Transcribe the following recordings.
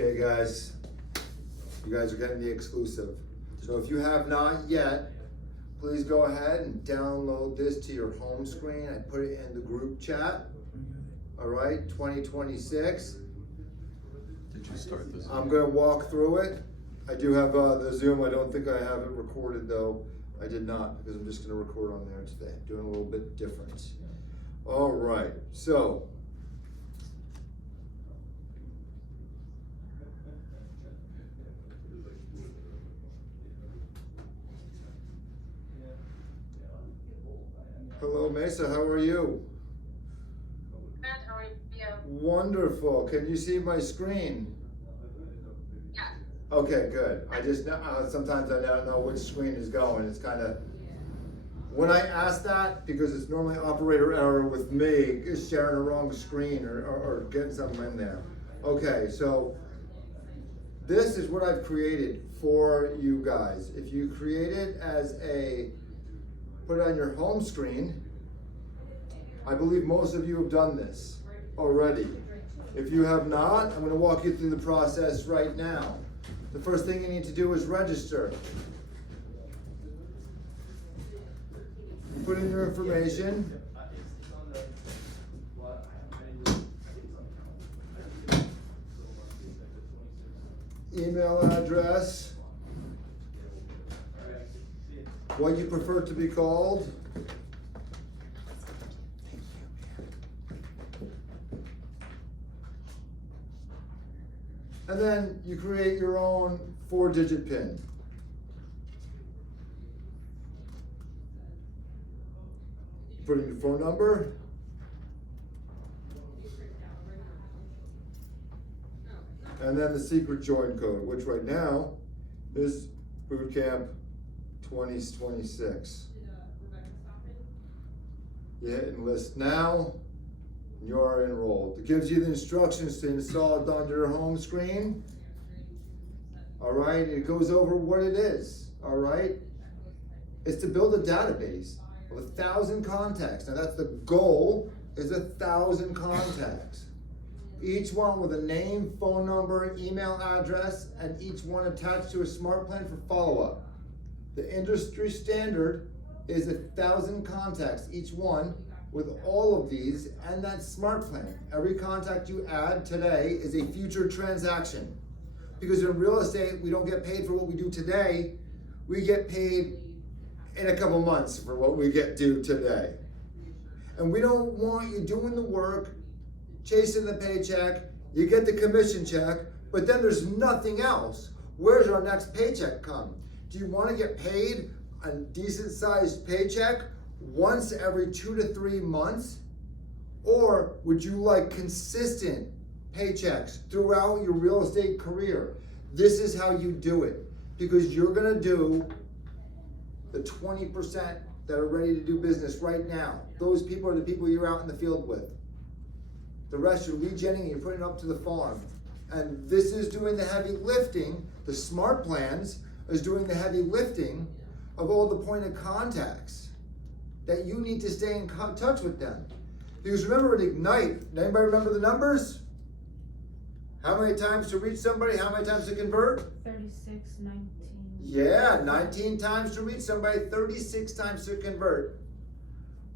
Okay, guys, you guys are getting the exclusive. So if you have not yet, please go ahead and download this to your home screen. I put it in the group chat. All right, 2026. Did you start this? I'm gonna walk through it. I do have the Zoom. I don't think I have it recorded though. I did not, because I'm just gonna record on there today. Doing a little bit different. All right, so. Hello, Mesa, how are you? Good, how are you? Wonderful. Can you see my screen? Yeah. Okay, good. I just know, sometimes I don't know which screen is going. It's kind of, when I ask that, because it's normally operator error with me, sharing a wrong screen or getting something in there. Okay, so this is what I've created for you guys. If you create it as put it on your home screen, I believe most of you have done this already. If you have not, I'm going to walk you through the process right now. The first thing you need to do is register. Put in your information. Email address. What you prefer to be called. And then you create your own 4-digit PIN. Put in your phone number. And then the secret join code, which right now is Bootcamp 2026. You hit enlist now, and you are enrolled. It gives you the instructions to install it onto your home screen. All right, it goes over what it is. All right, it's to build a database of 1,000 contacts. Now that's the goal, is 1,000 contacts. Each one with a name, phone number, email address, and each one attached to a smart plan for follow-up. The industry standard is 1,000 contacts, each one with all of these and that smart plan. Every contact you add today is a future transaction. Because in real estate, we don't get paid for what we do today. We get paid in a couple months for what we do today. And we don't want you doing the work, chasing the paycheck, you get the commission check, but then there's nothing else. Where's our next paycheck come? Do you want to get paid a decent sized paycheck once every 2 to 3 months? Or would you like consistent paychecks throughout your real estate career? This is how you do it, because you're going to do the 20% that are ready to do business right now. Those people are the people you're out in the field with. The rest you're lead genning and you're putting it up to the farm. And this is doing the heavy lifting. The smart plans is doing the heavy lifting of all the point of contacts that you need to stay in touch with them. Because remember at Ignite, anybody remember the numbers? How many times to reach somebody? How many times to convert? 36, 19. Yeah, 19 times to reach somebody, 36 times to convert.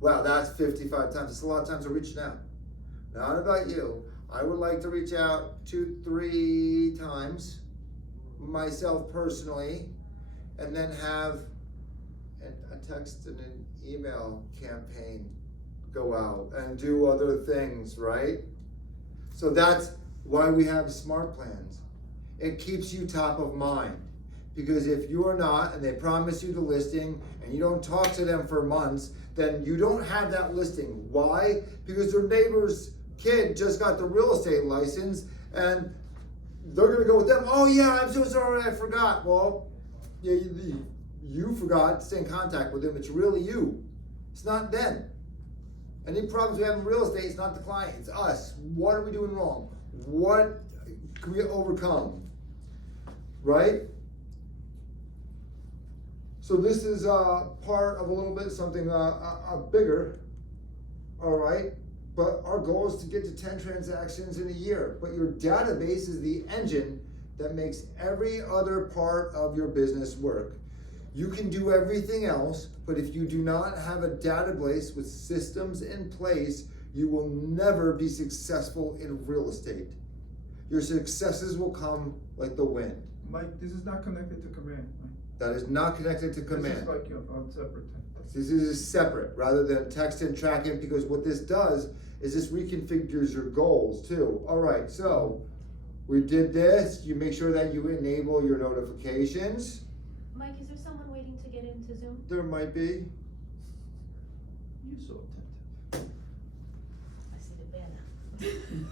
Wow, that's 55 times. That's a lot of times to reach out. Not about you. I would like to reach out 2-3 times myself personally, and then have a text and an email campaign go out and do other things, right? So that's why we have smart plans. It keeps you top of mind. Because if you are not, and they promise you the listing, and you don't talk to them for months, then you don't have that listing. Why? Because their neighbor's kid just got the real estate license, and they're gonna go with them. Oh yeah, I'm so sorry, I forgot. Well, yeah, you forgot to stay in contact with them. It's really you. It's not them. Any problems we have in real estate, it's not the client, it's us. What are we doing wrong? What can we overcome? Right? So this is part of a little bit something bigger, all right? But our goal is to get to 10 transactions in a year. But your database is the engine that makes every other part of your business work. You can do everything else, but if you do not have a database with systems in place, you will never be successful in real estate. Your successes will come like the wind. Mike, this is not connected to command, Mike. That is not connected to command. This is like your on separate thing. This is separate rather than text and tracking, because what this does is this reconfigures your goals too. All right, so we did this. You make sure that you enable your notifications. Mike, is there someone waiting to get into Zoom? There might be. You so attentive. I see the banner.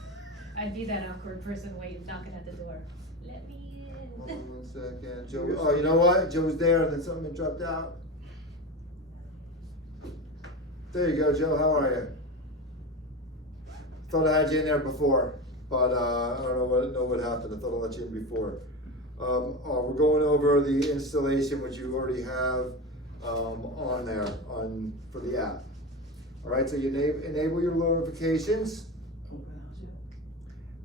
I'd be that awkward person waiting, knocking at the door. Let me Hold in. on 1 second. Joe, oh, you know what? Joe was there and then something dropped out. There you go, Joe. How are you? Thought I had you in there before, but I don't know what happened. I thought I let you in before. We're going over the installation, which you already have on there for the app. All right, so you enable your notifications,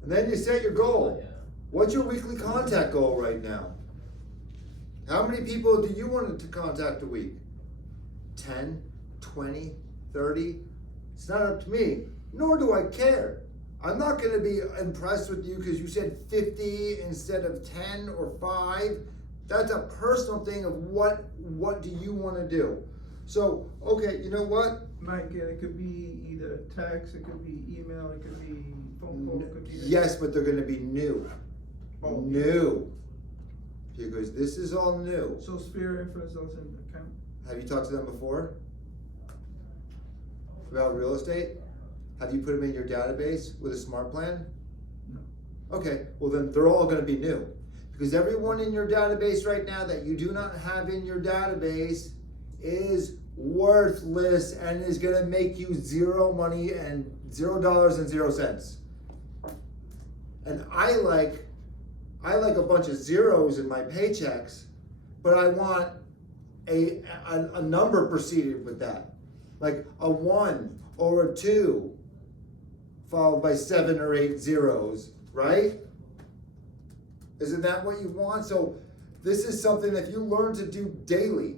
and then you set your goal. What's your weekly contact goal right now? How many people do you want to contact a week? 10, 20, 30? It's not up to me, nor do I care. I'm not going to be impressed with you because you said 50 instead of 10 or 5. That's a personal thing of what do you want to do. So, okay, you know what? Mike, it could be either text, it could be email, it could be phone call, it could be. Yes, but they're going to be new. Oh. New. Because this is all new. So Sphere Influence doesn't count? Have you talked to them before? About real estate? Have you put them in your database with a smart plan? No. Okay, well then they're all gonna be new. Because everyone in your database right now that you do not have in your database is worthless and is gonna make you zero money and $0 and 0 cents. And I like a bunch of zeros in my paychecks, but I want a number preceded with that. Like a 1 or a 2 followed by 7 or 8 zeros, right? Isn't that what you want? So this is something that you learn to do daily.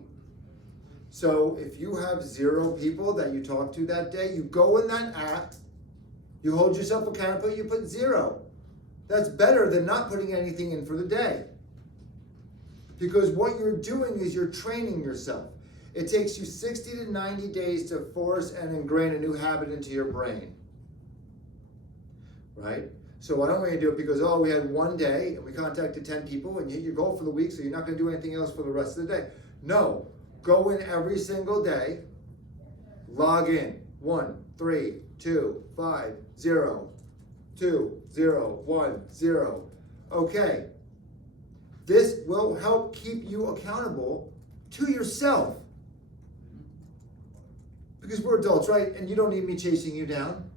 So if you have 0 people that you talk to that day, you go in that app, you hold yourself accountable, you put 0. That's better than not putting anything in for the day. Because what you're doing is you're training yourself. It takes you 60 to 90 days to force and ingrain a new habit into your brain. Right? So I don't want you to do it because, oh, we had one day and we contacted 10 people and you hit your goal for the week, so you're not going to do anything else for the rest of the day. No. Go in every single day, log in. 1, 3, 2, 5, 0, 2, 0, 1, 0. Okay. This will help keep you accountable to yourself. Because we're adults, right? And you don't need me chasing you down.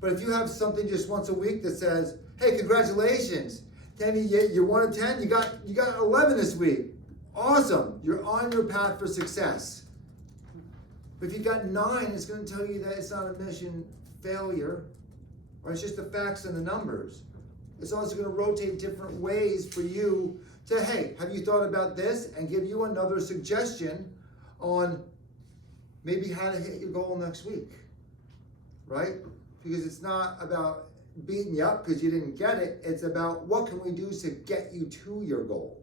But if you have something just once a week that says, hey, congratulations, Tammy, you're 1 of 10, you got 11 this week. Awesome. You're on your path for success. But if you got 9, it's going to tell you that it's not a mission failure, or it's just the facts and the numbers. It's also going to rotate different ways for you to, hey, have you thought about this? And give you another suggestion on maybe how to hit your goal next week, right? Because it's not about beating you up because you didn't get it. It's about what can we do to get you to your goal.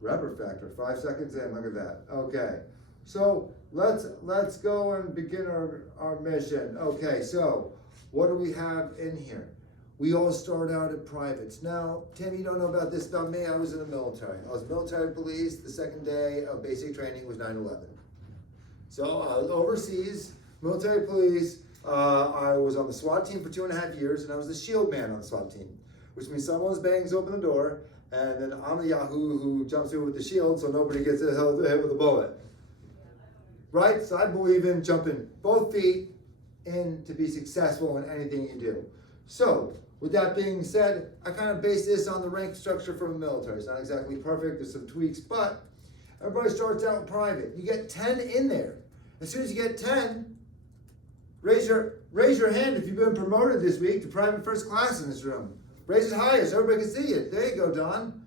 Rubber factor, 5 seconds in, look at that. Okay, so let's go and begin our mission. Okay, so what do we have in here? We all start out at privates. Now, Tim, you don't know about this about me. I was in the military. I was military police. The second day of basic training was 9/11. So I was overseas, military police. I was on the SWAT team for 2.5 years, and I was the shield man on the SWAT team, which means someone bangs open the door, and then I'm the Yahoo who jumps in with the shield so nobody gets hit with a bullet. Right? So I believe in jumping both feet in to be successful in anything you do. So, with that being said, I kind of base this on the rank structure from the military. It's not exactly perfect, there's some tweaks, but Everybody starts out private. You get 10 in there. As soon as you get 10, raise your hand if you've been promoted this week to private first class in this room. Raise it higher so everybody can see it. There you go, Don.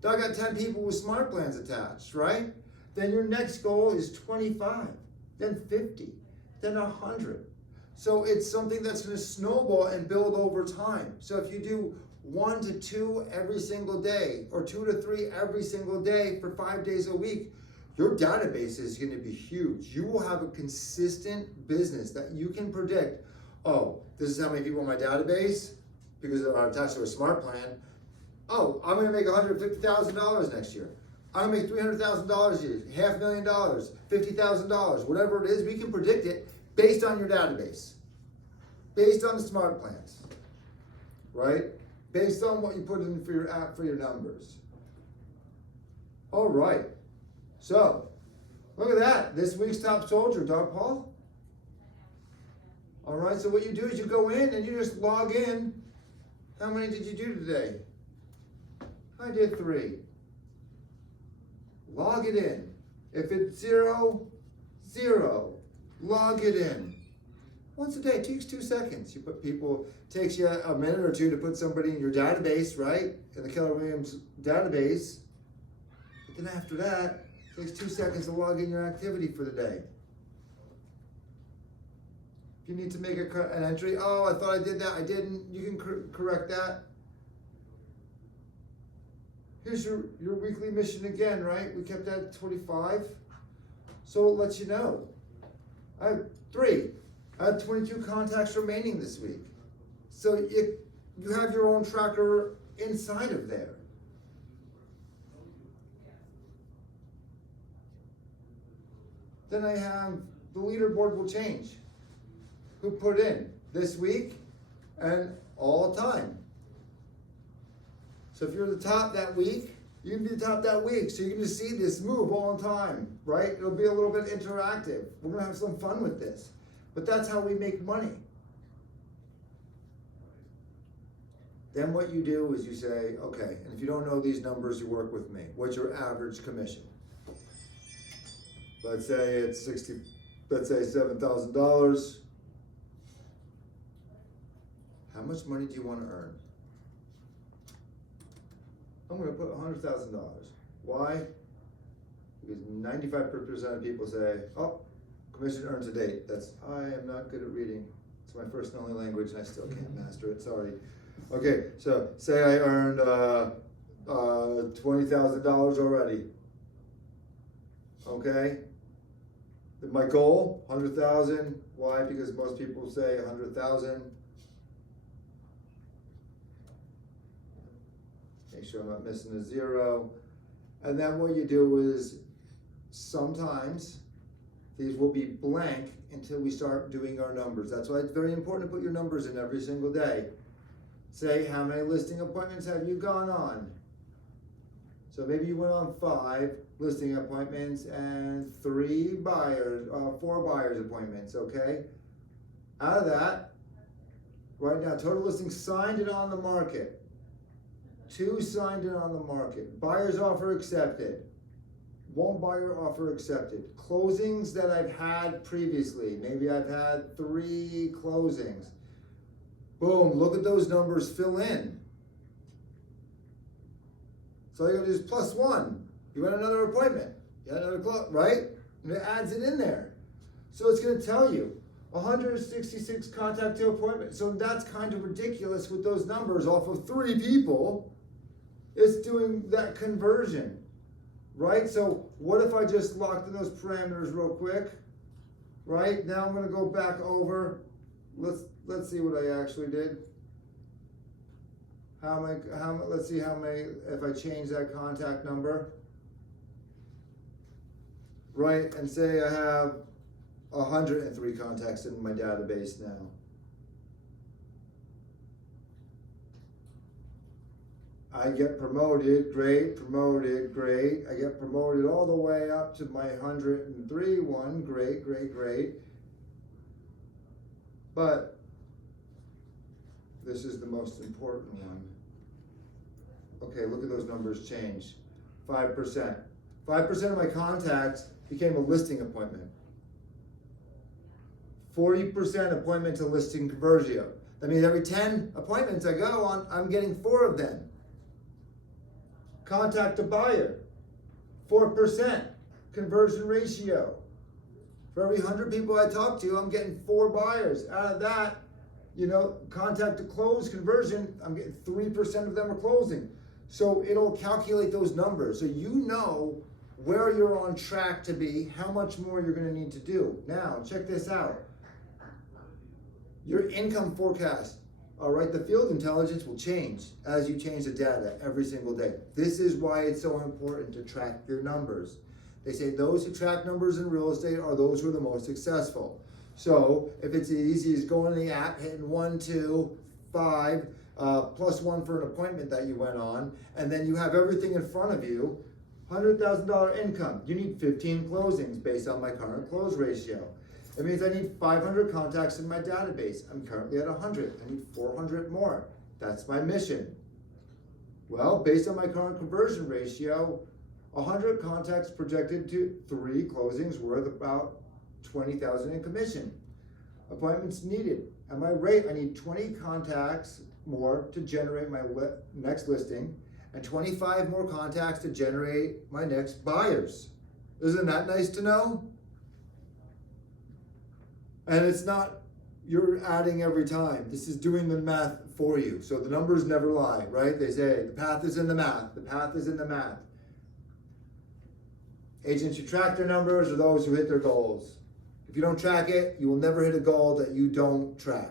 Don got 10 people with smart plans attached, right? Then your next goal is 25, then 50, then 100. So it's something that's going to snowball and build over time. So if you do 1 to 2 every single day, or 2 to 3 every single day for 5 days a week, your database is going to be huge. You will have a consistent business that you can predict, oh, this is how many people in my database, because they're attached to a smart plan. Oh, I'm going to make $150,000 next year. I'm going to make $300,000 a year, $500,000, $50,000, whatever it is, we can predict it based on your database, based on the smart plans, right? Based on what you put in for your app for your numbers. All right. So, look at that. This week's top soldier, Doug Paul. All right, so what you do is you go in and you just log in. How many did you do today? I did 3. Log it in. If it's 0, 0. Log it in. Once a day, it takes 2 seconds. You put people, takes you a minute or 2 to put somebody in your database, right? In the Keller Williams database. But then after that, it takes 2 seconds to log in your activity for the day. If you need to make an entry, oh, I thought I did that, I didn't, you can correct that. Here's your weekly mission again, right? We kept that at 25. So it lets you know. I have 3. I have 22 contacts remaining this week. So you have your own tracker inside of there. Then I have the leaderboard will change. Who put in this week and all the time. So if you're the top that week, you can be the top that week. So you can just see this move all the time, right? It'll be a little bit interactive. We're gonna have some fun with this. But that's how we make money. Then what you do is you say, okay, and if you don't know these numbers, you work with me. What's your average commission? Let's say it's $7,000. How much money do you want to earn? I'm going to put $100,000. Why? Because 95% of people say, oh, commission earned to date. I am not good at reading. It's my first and only language and I still can't master it, sorry. Okay, so say I earned $20,000 already. Okay? My goal, 100,000. Why? Because most people say 100,000. Make sure I'm not missing a 0. And then what you do is sometimes these will be blank until we start doing our numbers. That's why it's very important to put your numbers in every single day. Say, how many listing appointments have you gone on? So maybe you went on 5 listing appointments and 4 buyers appointments, okay? Out of that, right now, total listings signed and on the market. 2 signed and on the market. Buyer's offer accepted. 1 buyer offer accepted. Closings that I've had previously. Maybe I've had 3 closings. Boom, look at those numbers fill in. So all you gotta do is +1. You got another appointment. You had another right? And it adds it in there. So it's gonna tell you 166 contact to appointment. So that's kind of ridiculous with those numbers off of 3 people. It's doing that conversion, right? So what if I just locked in those parameters real quick, right? Now I'm gonna go back over. Let's see what I actually did. Let's see how many, if I change that contact number, right? And say I have 103 contacts in my database now. I get promoted, great, promoted, great. I get promoted all the way up to my 103 one, great, great, great. But this is the most important one. Okay, look at those numbers change. 5%. 5% of my contacts became a listing appointment. 40% appointment to listing conversion. That means every 10 appointments I go on, I'm getting 4 of them. Contact to buyer, 4% conversion ratio. For every 100 people I talk to, I'm getting 4 buyers. Out of that, contact to close conversion, I'm getting 3% of them are closing. So it'll calculate those numbers. So you know where you're on track to be, how much more you're gonna need to do. Now, check this out. Your income forecast, all right, the field intelligence will change as you change the data every single day. This is why it's so important to track your numbers. They say those who track numbers in real estate are those who are the most successful. So if it's as easy as going to the app, hitting 1, 2, 5, +1 for an appointment that you went on, and then you have everything in front of you, $100,000 income. You need 15 closings based on my current close ratio. It means I need 500 contacts in my database. I'm currently at 100. I need 400 more. That's my mission. Well, based on my current conversion ratio, 100 contacts projected to 3 closings worth about $20,000 in commission. Appointments needed. At my rate, I need 20 contacts more to generate my next listing and 25 more contacts to generate my next buyers. Isn't that nice to know? And it's not you're adding every time. This is doing the math for you. So the numbers never lie, right? They say the path is in the math. The path is in the math. Agents who track their numbers are those who hit their goals. If you don't track it, you will never hit a goal that you don't track.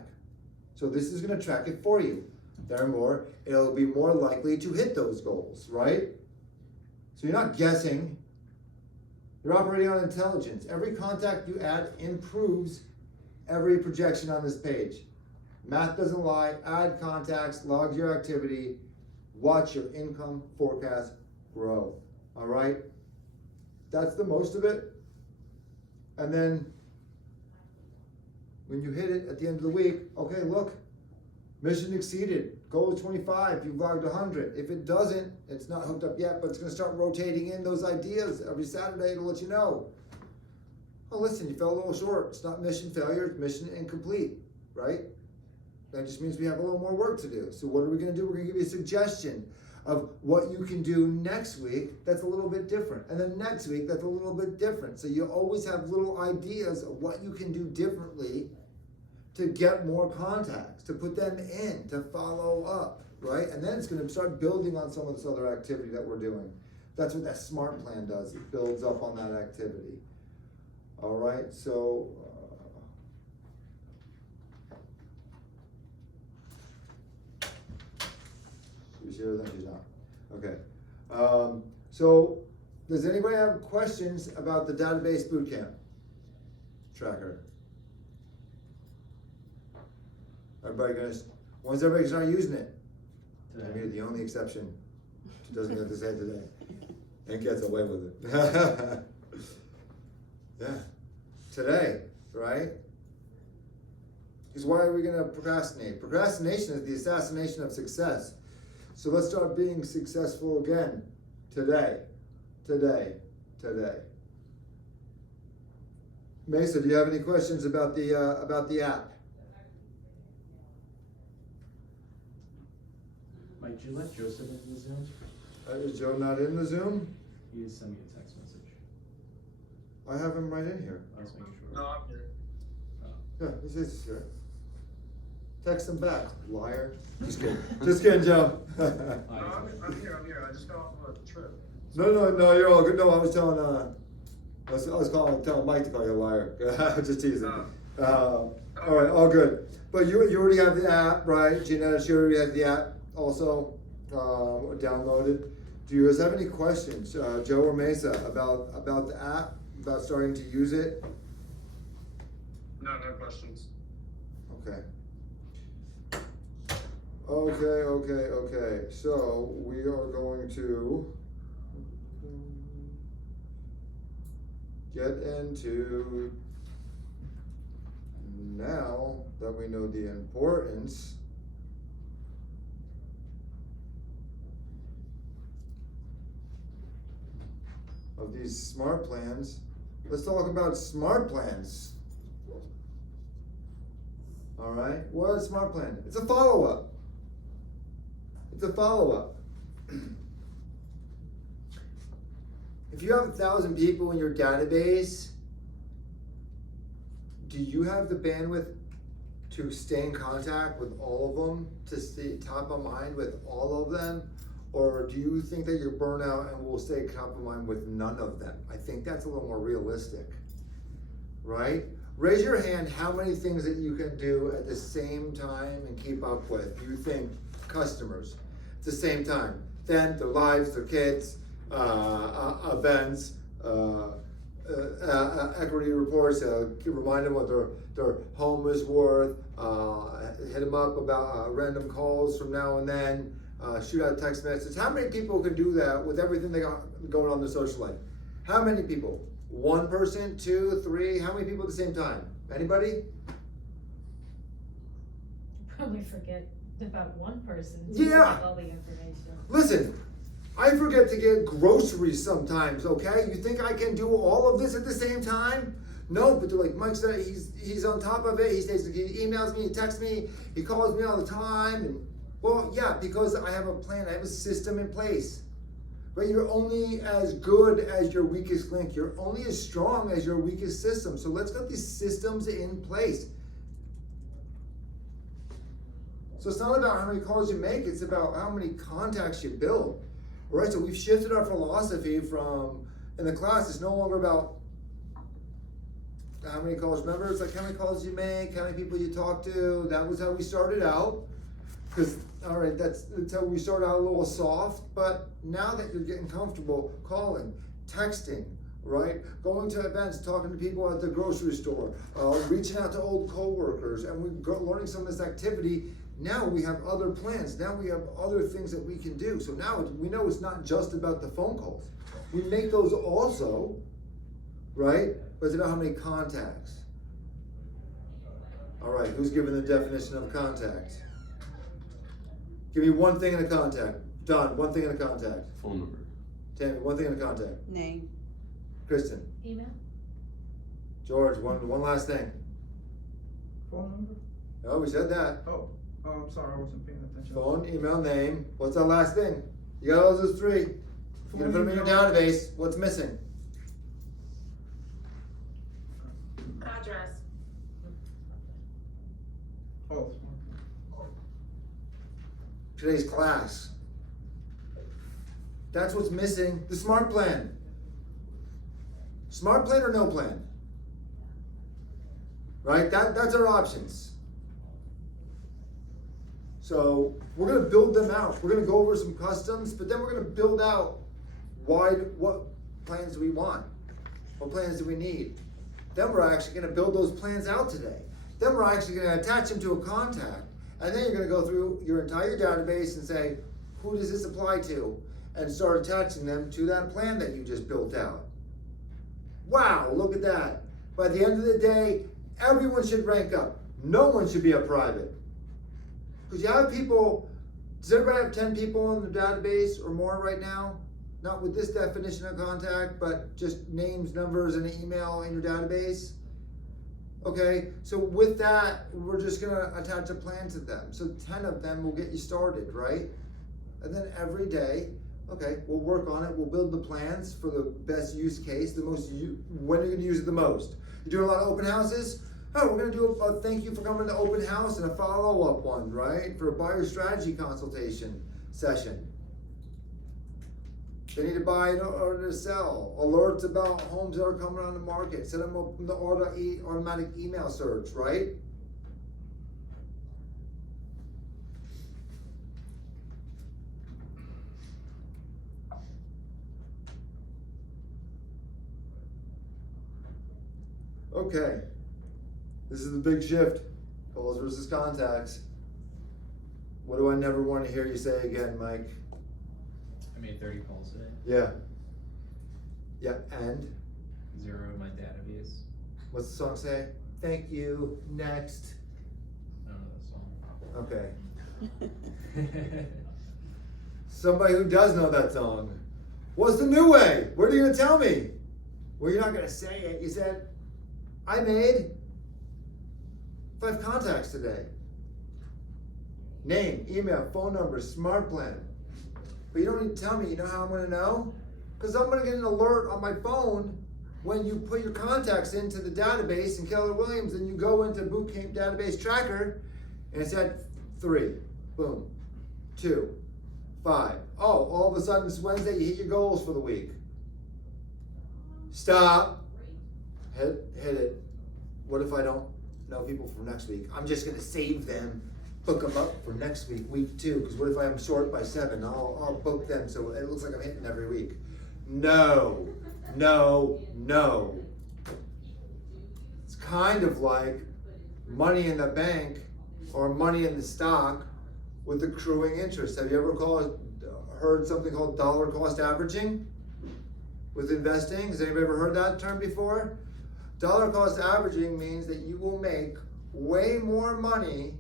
So this is going to track it for you. Therefore, it'll be more likely to hit those goals, right? So you're not guessing. You're operating on intelligence. Every contact you add improves every projection on this page. Math doesn't lie. Add contacts, log your activity, watch your income forecast grow. All right? That's the most of it. And then when you hit it at the end of the week, okay, look, mission exceeded. Goal is 25, you've logged 100. If it doesn't, it's not hooked up yet, but it's gonna start rotating in those ideas every Saturday to let you know. Oh, listen, you fell a little short. It's not mission failure, it's mission incomplete, right? That just means we have a little more work to do. So what are we gonna do? We're gonna give you a suggestion of what you can do next week that's a little bit different. And then next week, that's a little bit different. So you always have little ideas of what you can do differently to get more contacts, to put them in, to follow up, right? And then it's gonna start building on some of this other activity that we're doing. That's what that SMART plan does. It builds up on that activity. All right, so she's here, then she's not. Okay. So does anybody have questions about the database bootcamp tracker? When's everybody gonna start using it? Today. I mean, the only exception. She doesn't get to say today and gets away with it. Yeah, today, right? Because why are we gonna procrastinate? Procrastination is the assassination of success. So let's start being successful again today, today, today. Mesa, do you have any questions about the app? Mike, did you let Joseph into the Zoom? Is Joe not in the Zoom? He just sent me a text message. I have him right in here. I was making sure. No, I'm here. Oh. Yeah, he says he's here. Text him back, liar. Just kidding. Just kidding, Joe. No, I'm here. I just got off of a trip. No, you're all good. No, I was telling, I was telling Mike to call you a liar. Just teasing. All right, all good. But you already have the app, right? Gina, she already has the app also downloaded. Do you guys have any questions, Joe or Mesa, about the app, about starting to use it? No questions. Okay. Okay. So we are going to get into, now that we know the importance of these smart plans. Let's talk about smart plans. All right, what is a smart plan? It's a follow-up. It's a follow-up. If you have 1,000 people in your database, do you have the bandwidth to stay in contact with all of them, to stay top of mind with all of them? Or do you think that you're burnt out and will stay top of mind with none of them? I think that's a little more realistic, right? Raise your hand how many things that you can do at the same time and keep up with. You think customers at the same time, then their lives, their kids, events, equity reports, remind them what their home is worth, hit them up about random calls from now and then, shoot out a text message. How many people can do that with everything they got going on in their social life? How many people? One person, two, three? How many people at the same time? Anybody? Probably forget about one person. Yeah. All the information. Listen, I forget to get groceries sometimes, okay? You think I can do all of this at the same time? No, but they're like, Mike said, he's on top of it. He emails me, he texts me, he calls me all the time. And, well, yeah, because I have a plan, I have a system in place. Right? You're only as good as your weakest link. You're only as strong as your weakest system. So let's get these systems in place. So it's not about how many calls you make, it's about how many contacts you build. All right, so we've shifted our philosophy from, in the class, it's no longer about how many calls. Remember, it's like how many calls you make, how many people you talk to. That was how we started out. Because, all right, that's how we started out a little soft. But now that you're getting comfortable calling, texting, right? Going to events, talking to people at the grocery store, reaching out to old coworkers, and we're learning some of this activity. Now we have other plans. Now we have other things that we can do. So now we know it's not just about the phone calls. We make those also, right? But it's about how many contacts. All right, who's giving the definition of contact? Give me one thing in a contact. Don, one thing in a contact. Phone number. Tammy, one thing in a contact. Name. Kristen. Email? George, one last thing. Phone number? Oh, we said that. Oh, I'm sorry, I wasn't paying attention. Phone, email, name. What's our last thing? You got all those three. You're gonna put them in your database. What's missing? Address. Oh, Today's class. That's what's missing. The smart plan. Smart plan or no plan? Right? That's our options. So we're gonna build them out. We're gonna go over some customs, but then we're gonna build out what plans do we want? What plans do we need? Then we're actually gonna build those plans out today. Then we're actually gonna attach them to a contact. And then you're gonna go through your entire database and say, who does this apply to? And start attaching them to that plan that you just built out. Wow, look at that. By the end of the day, everyone should rank up. No one should be a private. Because you have people, does everybody have 10 people in the database or more right now? Not with this definition of contact, but just names, numbers, and an email in your database. Okay, so with that, we're just gonna attach a plan to them. So 10 of them will get you started, right? And then every day, okay, we'll work on it. We'll build the plans for the best use case, when you're gonna use it the most. You're doing a lot of open houses? Oh, we're gonna do a thank you for coming to open house and a follow-up one, right? For a buyer strategy consultation session. They need to buy in order to sell. Alerts about homes that are coming on the market. Set them up in the automatic email search, right? Okay. This is the big shift. Calls versus contacts. What do I never want to hear you say again, Mike? I made 30 calls today. Yeah. Yeah, and? 0 in my database. What's the song say? Thank you, next. I don't know that song. Okay. Somebody who does know that song. What's the new way? What are you gonna tell me? Well, you're not gonna say it. You said, I made 5 contacts today. Name, email, phone number, smart plan. But you don't need to tell me, you know how I'm gonna know? Because I'm gonna get an alert on my phone when you put your contacts into the database in Keller Williams and you go into Bootcamp Database Tracker and it's at 3, boom, 2, 5. Oh, all of a sudden it's Wednesday, you hit your goals for the week. Stop. Hit it. What if I don't know people for next week? I'm just gonna save them, book them up for next week, week 2, because what if I'm short by 7? I'll book them so it looks like I'm hitting every week. No. It's kind of like money in the bank or money in the stock with accruing interest. Have you ever heard something called dollar cost averaging with investing? Has anybody ever heard that term before? Dollar cost averaging means that you will make way more money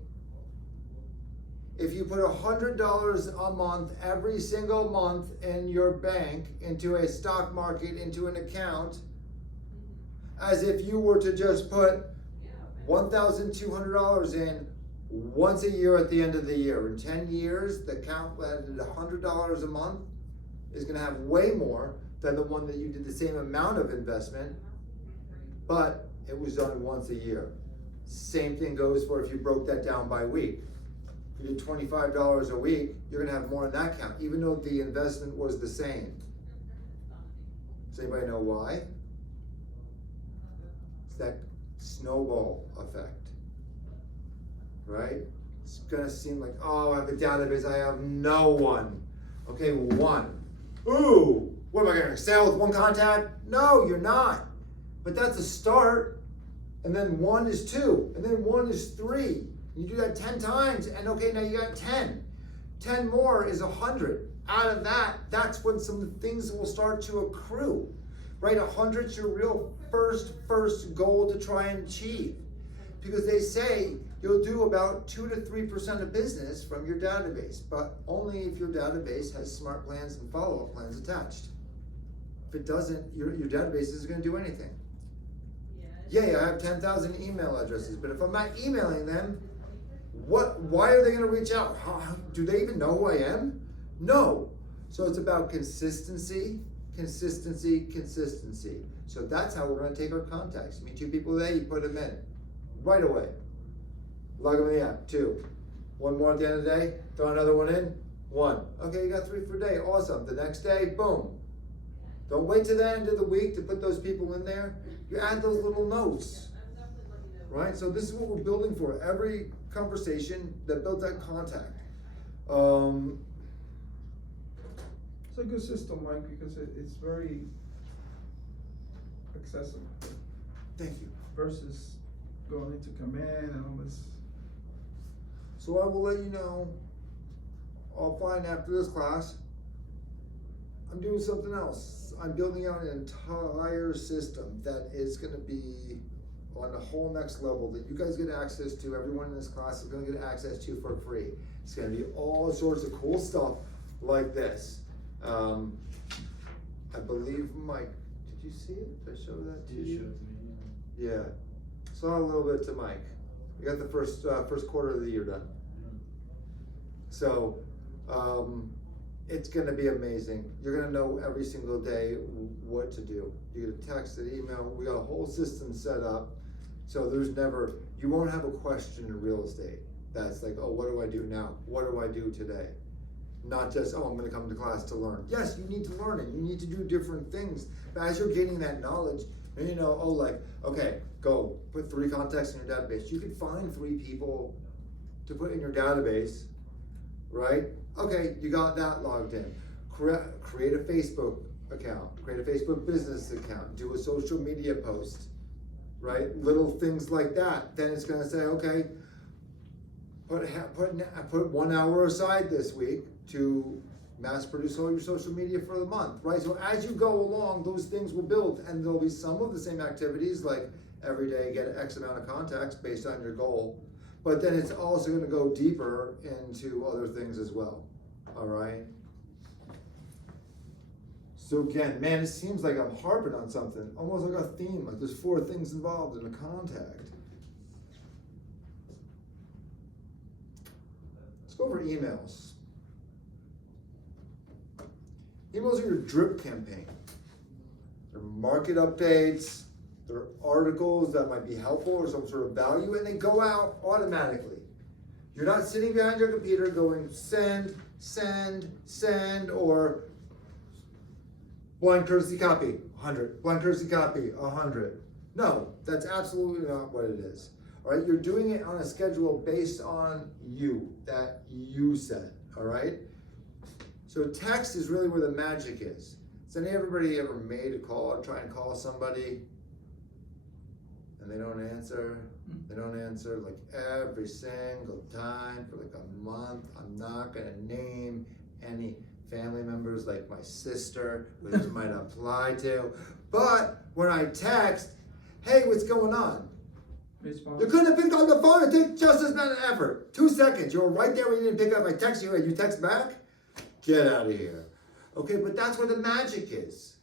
if you put $100 a month every single month in your bank into a stock market, into an account, as if you were to just put $1,200 in once a year at the end of the year. In 10 years, the account that did $100 a month is gonna have way more than the one that you did the same amount of investment, but it was done once a year. Same thing goes for if you broke that down by week. If you did $25 a week, you're gonna have more in that account, even though the investment was the same. Does anybody know why? It's that snowball effect, right? It's gonna seem like, oh, I have a database, I have no one. Okay, 1. Ooh, what am I gonna sell with 1 contact? No, you're not. But that's a start. And then 1 is 2, and then 1 is 3. You do that 10 times, and okay, now you got 10. 10 more is 100. Out of that, that's when some things will start to accrue, right? 100's your real first goal to try and achieve. Because they say you'll do about 2 to 3% of business from your database, but only if your database has smart plans and follow-up plans attached. If it doesn't, your database isn't gonna do anything. Yeah, I have 10,000 email addresses, but if I'm not emailing them, why are they gonna reach out? Do they even know who I am? No. So it's about consistency. So that's how we're gonna take our contacts. Meet 2 people today, you put them in right away. Log them in the app, 2. 1 more at the end of the day, throw another one in, 1. Okay, you got 3 for a day, awesome. The next day, boom. Don't wait till the end of the week to put those people in there. You add those little notes, right? So this is what we're building for. Every conversation that builds that contact. It's a good system, Mike, because it's very accessible Thank you. versus going into command and all this. So I will let you know offline after this class. I'm doing something else. I'm building out an entire system that is gonna be on a whole next level that you guys get access to. Everyone in this class is gonna get access to for free. It's gonna be all sorts of cool stuff like this. I believe Mike, did you see it? Did I show that to You you? showed me. Yeah, saw a little bit to Mike. We got the first quarter of the year done. So, it's gonna be amazing. You're gonna know every single day what to do. You get a text, an email, we got a whole system set up. So you won't have a question in real estate that's like, oh, what do I do now? What do I do today? Not just, oh, I'm gonna come to class to learn. Yes, you need to learn it. You need to do different things. But as you're gaining that knowledge, and you know, oh, like, okay, go put 3 contacts in your database. You can find 3 people to put in your database, right? Okay, you got that logged in. Create a Facebook account, create a Facebook business account, do a social media post, right? Little things like that. Then it's gonna say, okay, put 1 hour aside this week to mass produce all your social media for the month, right? So as you go along, those things will build, and there'll be some of the same activities, like every day get X amount of contacts based on your goal. But then it's also gonna go deeper into other things as well, all right? So again, man, it seems like I'm harping on something, almost like a theme, like there's 4 things involved in a contact. Let's go over emails. Emails are your drip campaign. They're market updates, they're articles that might be helpful or some sort of value, and they go out automatically. You're not sitting behind your computer going send, send, send, or blind courtesy copy, 100. Blind courtesy copy, 100. No, that's absolutely not what it is. All right, you're doing it on a schedule based on you, that you set, all right? So text is really where the magic is. Has everybody ever made a call or try and call somebody and they don't answer? They don't answer like every single time for like a month. I'm not gonna name any family members like my sister, which this might apply to. But when I text, hey, what's going on? Response. You couldn't have picked up the phone and take just as much effort. 2 seconds, you were right there when you didn't pick up. I text you and you text back? Get out of here. Okay, but that's where the magic is,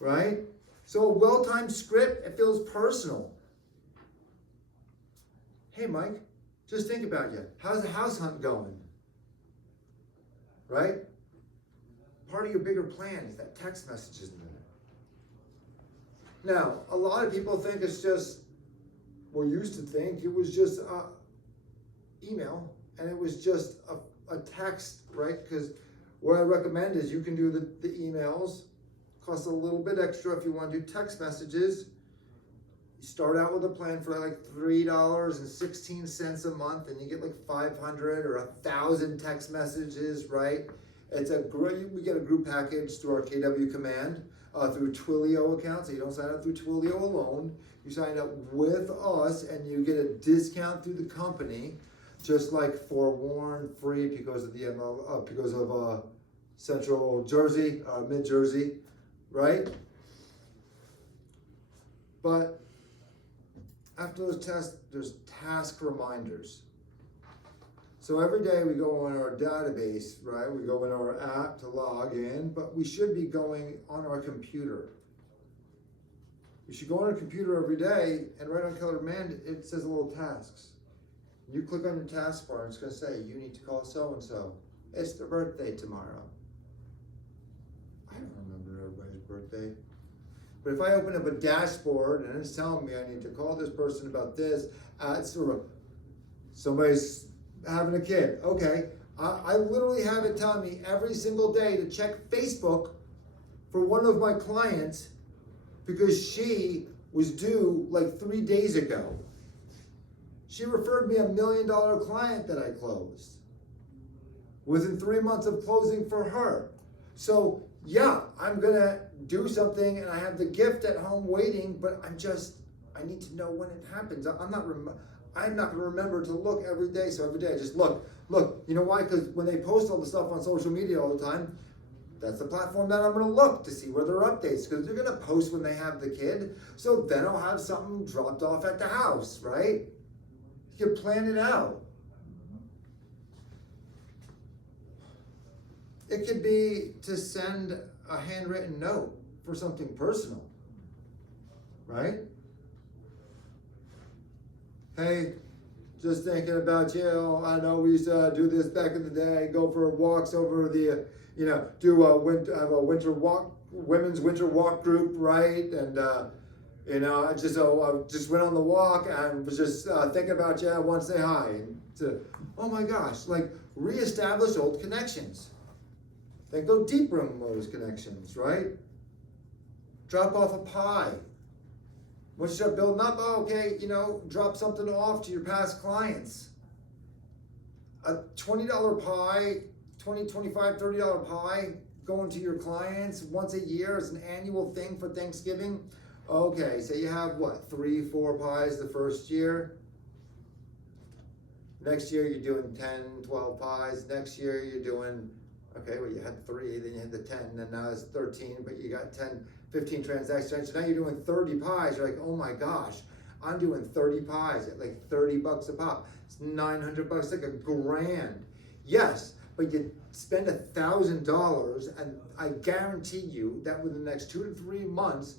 right? So a well-timed script, it feels personal. Hey, Mike, just think about you. How's the house hunt going? Right? Part of your bigger plan is that text message, isn't it? Now, a lot of people think it's just, well, used to think it was just email and it was just a text, right? Because what I recommend is you can do the emails, cost a little bit extra if you want to do text messages. You start out with a plan for like $3.16 a month and you get like 500 or 1,000 text messages, right? It's a great, we get a group package through our KW command, through Twilio account, so you don't sign up through Twilio alone. You sign up with us and you get a discount through the company, just like Forewarn free because of the because of Central Jersey, Mid Jersey, right? But after those tests, there's task reminders. So every day we go on our database, right? We go in our app to log in, but we should be going on our computer. You should go on our computer every day and right on Color Command, it says little tasks. You click on your taskbar and it's going to say, you need to call so-and-so. It's their birthday tomorrow. I don't remember everybody's birthday. But if I open up a dashboard and it's telling me I need to call this person about this, somebody's having a kid. Okay, I literally have it telling me every single day to check Facebook for one of my clients because she was due like 3 days ago. She referred me $1 million client that I closed within 3 months of closing for her. So yeah, I'm gonna do something and I have the gift at home waiting, but I need to know when it happens. I'm not gonna remember to look every day. So every day I just look, you know why? Because when they post all the stuff on social media all the time, that's the platform that I'm gonna look to see where their updates, because they're gonna post when they have the kid. So then I'll have something dropped off at the house, right? You can plan it out. It could be to send a handwritten note for something personal, right? Hey, just thinking about you. I know we used to do this back in the day, go for walks over the, do have a winter walk, women's winter walk group, right? And, I just went on the walk and was just thinking about you. I want to say hi. And oh my gosh, like reestablish old connections. Then go deeper in those connections, right? Drop off a pie. Once you start building up, drop something off to your past clients. A $20 pie, $20, $25, $30 pie going to your clients once a year is an annual thing for Thanksgiving. Okay, so you have what, 3, 4 pies the first year? Next year you're doing 10, 12 pies. Next year you're doing, you had 3, then you had the 10, and now it's 13, but you got 10, 15 transactions. So now you're doing 30 pies. You're like, oh my gosh, I'm doing 30 pies at like $30 a pop. It's $900, like $1,000. Yes, but you spend $1,000, and I guarantee you that within the next 2 to 3 months,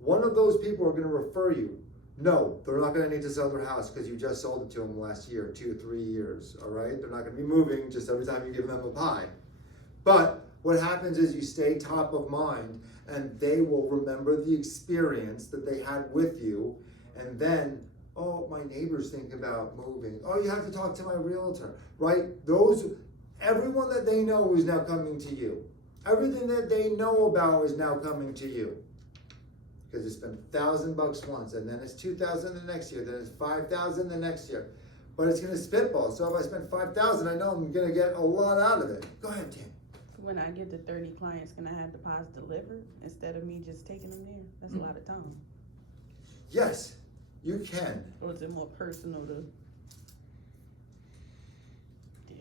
one of those people are gonna refer you. No, they're not gonna need to sell their house because you just sold it to them last year, 2 or 3 years, all right? They're not gonna be moving just every time you give them a pie. But what happens is you stay top of mind, and they will remember the experience that they had with you, and then, oh, my neighbor's thinking about moving. Oh, you have to talk to my realtor, right? Everyone that they know is now coming to you. Everything that they know about is now coming to you. Because you spent $1,000 once, and then it's $2,000 the next year, then it's $5,000 the next year. But it's gonna spitball, so if I spend $5,000, I know I'm gonna get a lot out of it. Go ahead, Tim. When I get to 30 clients, can I have deposits delivered instead of me just taking them there? That's a lot of time. Yes, you can. Or is it more personal to? Yeah.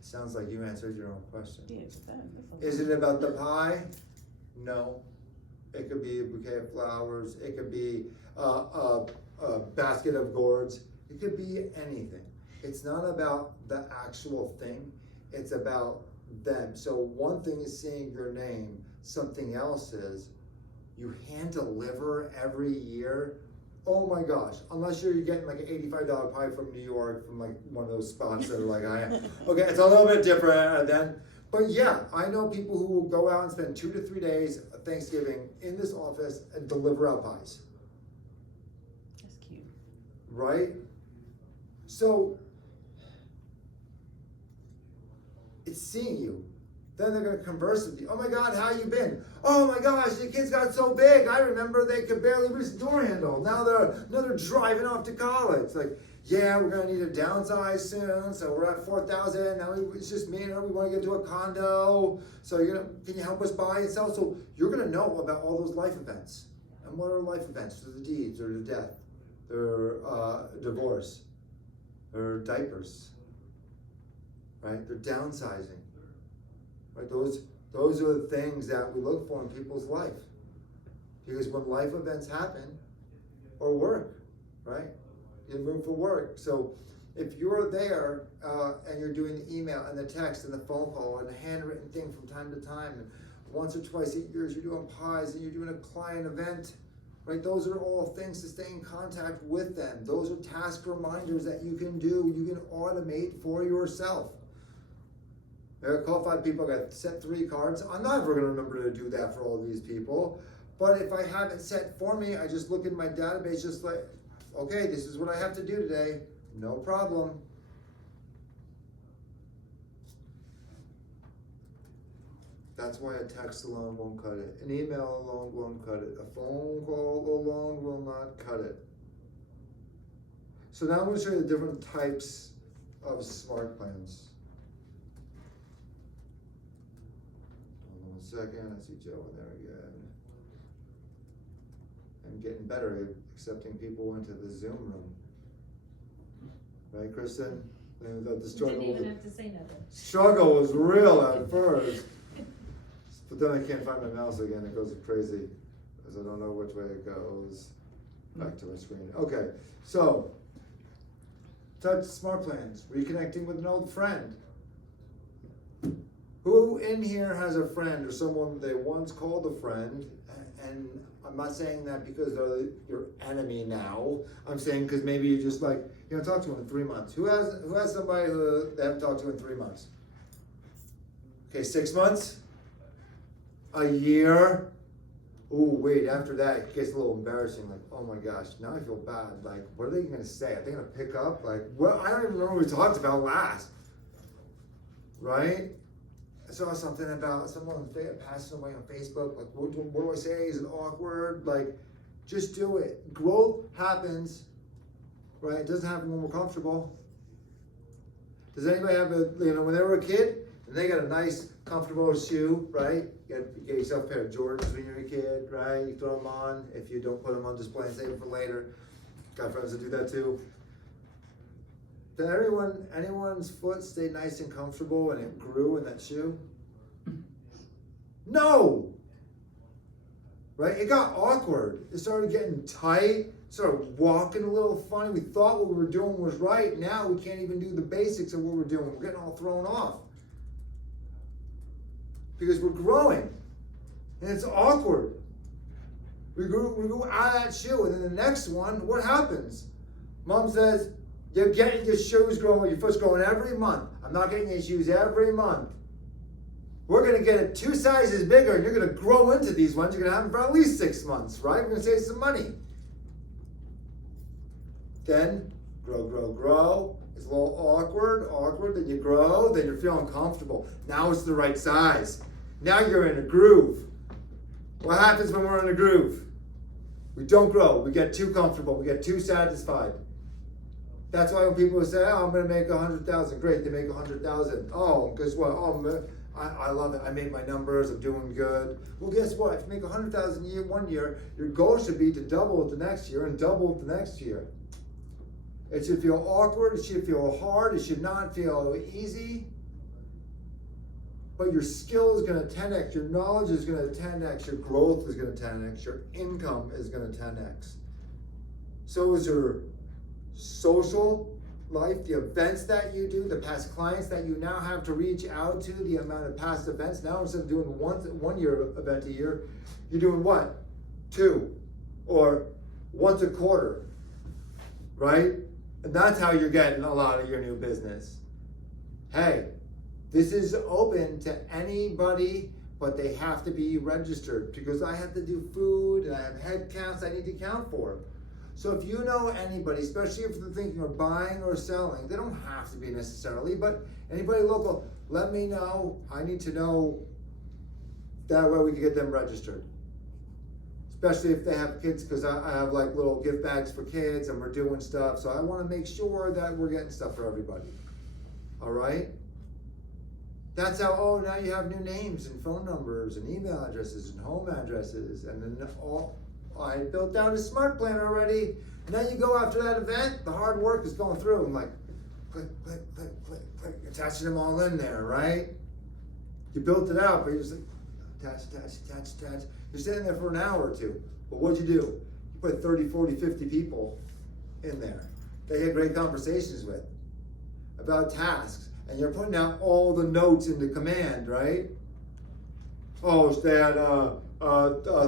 Sounds like you answered your own question. Yeah, that's a Is it about the pie? No. It could be a bouquet of flowers. It could be a basket of gourds. It could be anything. It's not about the actual thing. It's about them. So one thing is seeing your name. Something else is you hand deliver every year. Oh my gosh, unless you're getting like an $85 pie from New York from like one of those spots that are like, okay, it's a little bit different then. But yeah, I know people who will go out and spend 2 to 3 days of Thanksgiving in this office and deliver out pies. That's cute. Right? So it's seeing you. Then they're gonna converse with you. Oh my God, how you been? Oh my gosh, the kids got so big. I remember they could barely reach the door handle. Now they're driving off to college. Like, yeah, we're gonna need to downsize soon. So we're at 4,000. Now it's just me and her. We want to get to a condo. So can you help us buy and sell? So you're gonna know about all those life events. And what are life events? They're the deeds, or the death, they're divorce, they're diapers, right? They're downsizing. Right, those are the things that we look for in people's life. Because when life events happen, or work, right? You move for work. So if you're there and you're doing the email and the text and the phone call and the handwritten thing from time to time, and once or twice a year you're doing pies and you're doing a client event, right? Those are all things to stay in contact with them. Those are task reminders that you can do, you can automate for yourself. I call 5 people, I got set 3 cards. I'm not ever gonna remember to do that for all these people. But if I have it set for me, I just look in my database, just like, okay, this is what I have to do today. No problem. That's why a text alone won't cut it. An email alone won't cut it. A phone call alone will not cut it. So now I'm gonna show you the different types of smart plans. Second, I see Joe in there again. I'm getting better at accepting people into the Zoom room. Right, Kristen? The struggle, Didn't even have to say nothing. struggle was real at first. But then I can't find my mouse again. It goes crazy because I don't know which way it goes. Back to my screen. Okay, so touch smart plans. Reconnecting with an old friend. Who in here has a friend or someone they once called a friend? And I'm not saying that because they're your enemy now. I'm saying because maybe you just like, you haven't talked to them in 3 months. Who has somebody who they haven't talked to in 3 months? Okay, 6 months? A year? Oh, wait, after that, it gets a little embarrassing. Like, oh my gosh, now I feel bad. Like, what are they gonna say? Are they gonna pick up? Like, well, I don't even remember what we talked about last. Right? I saw something about someone passing away on Facebook. Like, what do I say? Is it awkward? Like, just do it. Growth happens, right? It doesn't happen when we're comfortable. Does anybody have when they were a kid and they got a nice, comfortable shoe, right? You get yourself a pair of Jordans when you're a kid, right? You throw them on. If you don't put them on display and save them for later. Got friends that do that too. Did anyone's foot stay nice and comfortable and it grew in that shoe? No! Right? It got awkward. It started getting tight, started walking a little funny. We thought what we were doing was right. Now we can't even do the basics of what we're doing. We're getting all thrown off. because we're growing, and it's awkward. We go out of that shoe, and then the next one, what happens? Mom says, you're getting your shoes growing, your foot's growing every month. I'm not getting your shoes every month. We're gonna get it 2 sizes bigger, and you're gonna grow into these ones. You're gonna have them for at least 6 months, right? We're gonna save some money. Then, grow. It's a little awkward, then you grow, then you're feeling comfortable. Now it's the right size. Now you're in a groove. What happens when we're in a groove? We don't grow, we get too comfortable, we get too satisfied. That's why when people say, oh, I'm gonna make 100,000, great, they make 100,000. Oh, guess what? Oh, I love it, I made my numbers, I'm doing good. Well, guess what? If you make 100,000 one year, your goal should be to double it the next year and double it the next year. It should feel awkward, it should feel hard, it should not feel easy. But your skill is gonna 10x, your knowledge is gonna 10x, your growth is gonna 10x, your income is gonna 10x. So is your social life, the events that you do, the past clients that you now have to reach out to, the amount of past events. Now instead of doing one year event a year, you're doing what? 2 or once a quarter, right? And that's how you're getting a lot of your new business. Hey, this is open to anybody, but they have to be registered because I have to do food and I have head counts I need to count for. So if you know anybody, especially if they're thinking of buying or selling, they don't have to be necessarily, but anybody local, let me know. I need to know, that way we can get them registered. Especially if they have kids, because I have like little gift bags for kids and we're doing stuff. So I want to make sure that we're getting stuff for everybody. All right? That's how, oh, now you have new names and phone numbers and email addresses and home addresses. And then I built out a smart plan already. And then you go after that event, the hard work is going through. I'm like, click, attaching them all in there, right? You built it out, but you're just like, attach. You're sitting there for an hour or two. But what'd you do? You put 30, 40, 50 people in there that you had great conversations with about tasks. And you're putting out all the notes into command, right? Oh, they had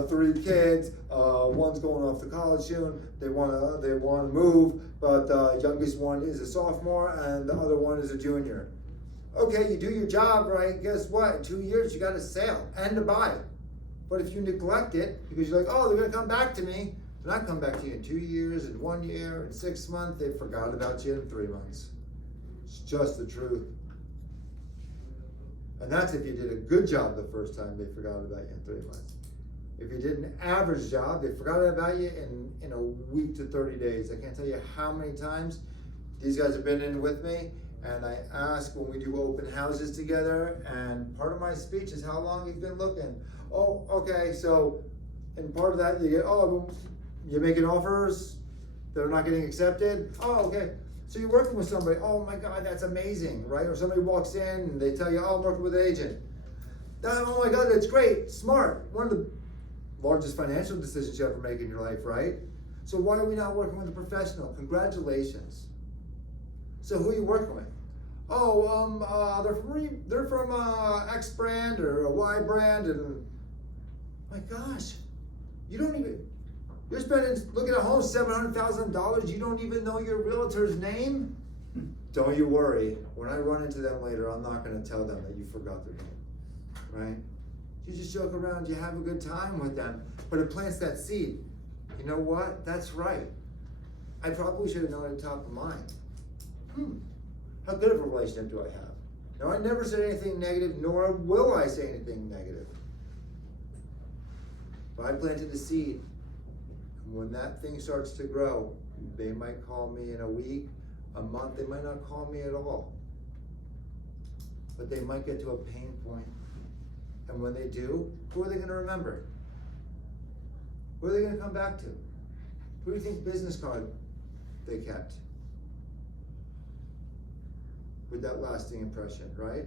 3 kids. One's going off to college soon. They want to move, but the youngest one is a sophomore and the other one is a junior. Okay, you do your job, right? Guess what? In 2 years, you got a sale and a buy. But if you neglect it because you're like, oh, they're gonna come back to me, they're not coming back to you in 2 years, in 1 year, in 6 months. They forgot about you in 3 months. It's just the truth. And that's if you did a good job the first time, they forgot about you in 3 months. If you did an average job, they forgot about you in a week to 30 days. I can't tell you how many times these guys have been in with me, and I ask when we do open houses together, and part of my speech is how long you've been looking. Oh, okay, so, and part of that you get, oh, you're making offers that are not getting accepted. Oh, okay. So you're working with somebody, oh my God, that's amazing, right? Or somebody walks in and they tell you, oh, I'm working with an agent. Oh my God, that's great, smart. One of the largest financial decisions you ever make in your life, right? So why are we not working with a professional? Congratulations. So who are you working with? Oh, they're from X brand or a Y brand, and my gosh, you're spending, looking at home, $700,000. You don't even know your realtor's name? Don't you worry. When I run into them later, I'm not going to tell them that you forgot their name, right? You just joke around. You have a good time with them, but it plants that seed. You know what? That's right. I probably should have known at the top of mind. How good of a relationship do I have? Now, I never said anything negative, nor will I say anything negative. But I planted a seed. When that thing starts to grow, they might call me in a week, a month, they might not call me at all. But they might get to a pain point. And when they do, who are they going to remember? Who are they going to come back to? Who do you think business card they kept? With that lasting impression, right?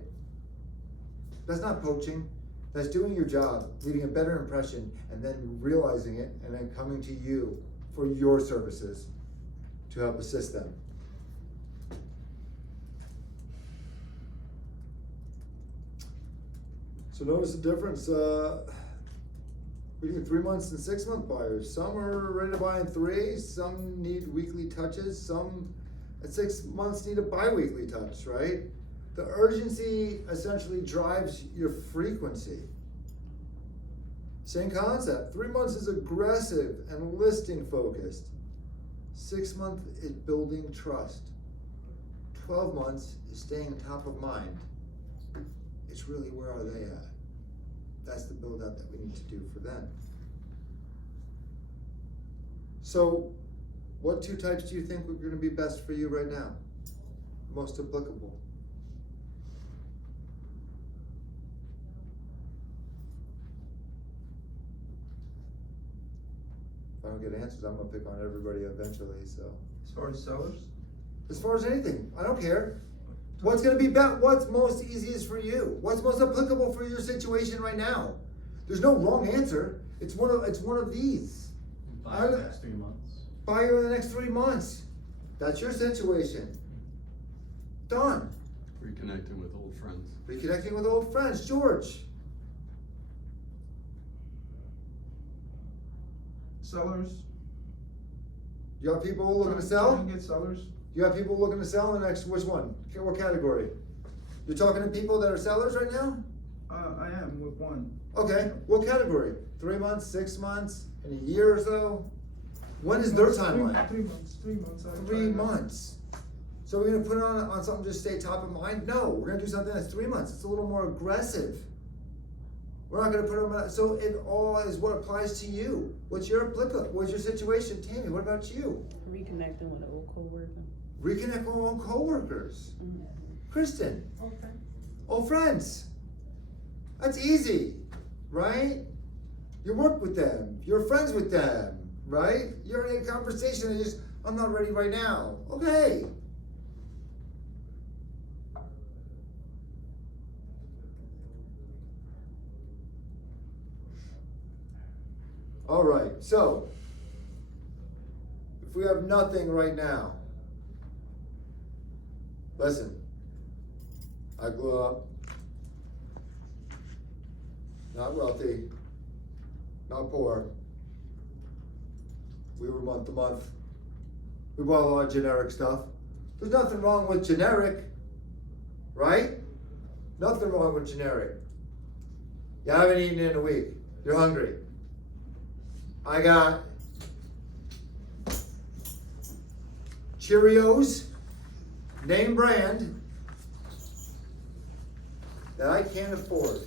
That's not poaching. That's doing your job, leaving a better impression, and then realizing it, and then coming to you for your services to help assist them. So notice the difference, we get 3 months and 6 month buyers. Some are ready to buy in 3, some need weekly touches, some at 6 months need a bi-weekly touch, right? The urgency essentially drives your frequency. Same concept. 3 months is aggressive and listing focused. 6 months is building trust. 12 months is staying top of mind. It's really where are they at? That's the build up that we need to do for them. So, what 2 types do you think are going to be best for you right now? Most applicable? If I don't get answers, I'm gonna pick on everybody eventually, so. As far as sellers? As far as anything, I don't care. What's gonna be what's most easiest for you? What's most applicable for your situation right now? There's no wrong answer. It's one of these. Buy in the next 3 months. Buy in the next 3 months. That's your situation. Done. Reconnecting with old friends. Reconnecting with old friends. George. Sellers? You got people looking to sell? Trying to get sellers? You got people looking to sell in the next, which one? What category? You're talking to people that are sellers right now? I am with one. Okay, what category? 3 months, 6 months, in a year or so? When is their timeline? 3 months, 3 months. 3 months. So we're gonna put it on something just stay top of mind? No, we're gonna do something that's 3 months. It's a little more aggressive. We're not gonna put them on, so it all is what applies to you. What's your situation? Tammy, what about you? Reconnecting with an old coworker. Reconnect with old coworkers. Mhm. Kristen, Old friends. old friends. That's easy, right? You work with them, you're friends with them, right? You're in a conversation and I'm not ready right now. Okay. All right, so if we have nothing right now, listen, I grew up not wealthy, not poor. We were month to month. We bought a lot of generic stuff. There's nothing wrong with generic, right? Nothing wrong with generic. You haven't eaten in a week. You're hungry. I got Cheerios, name brand, that I can't afford.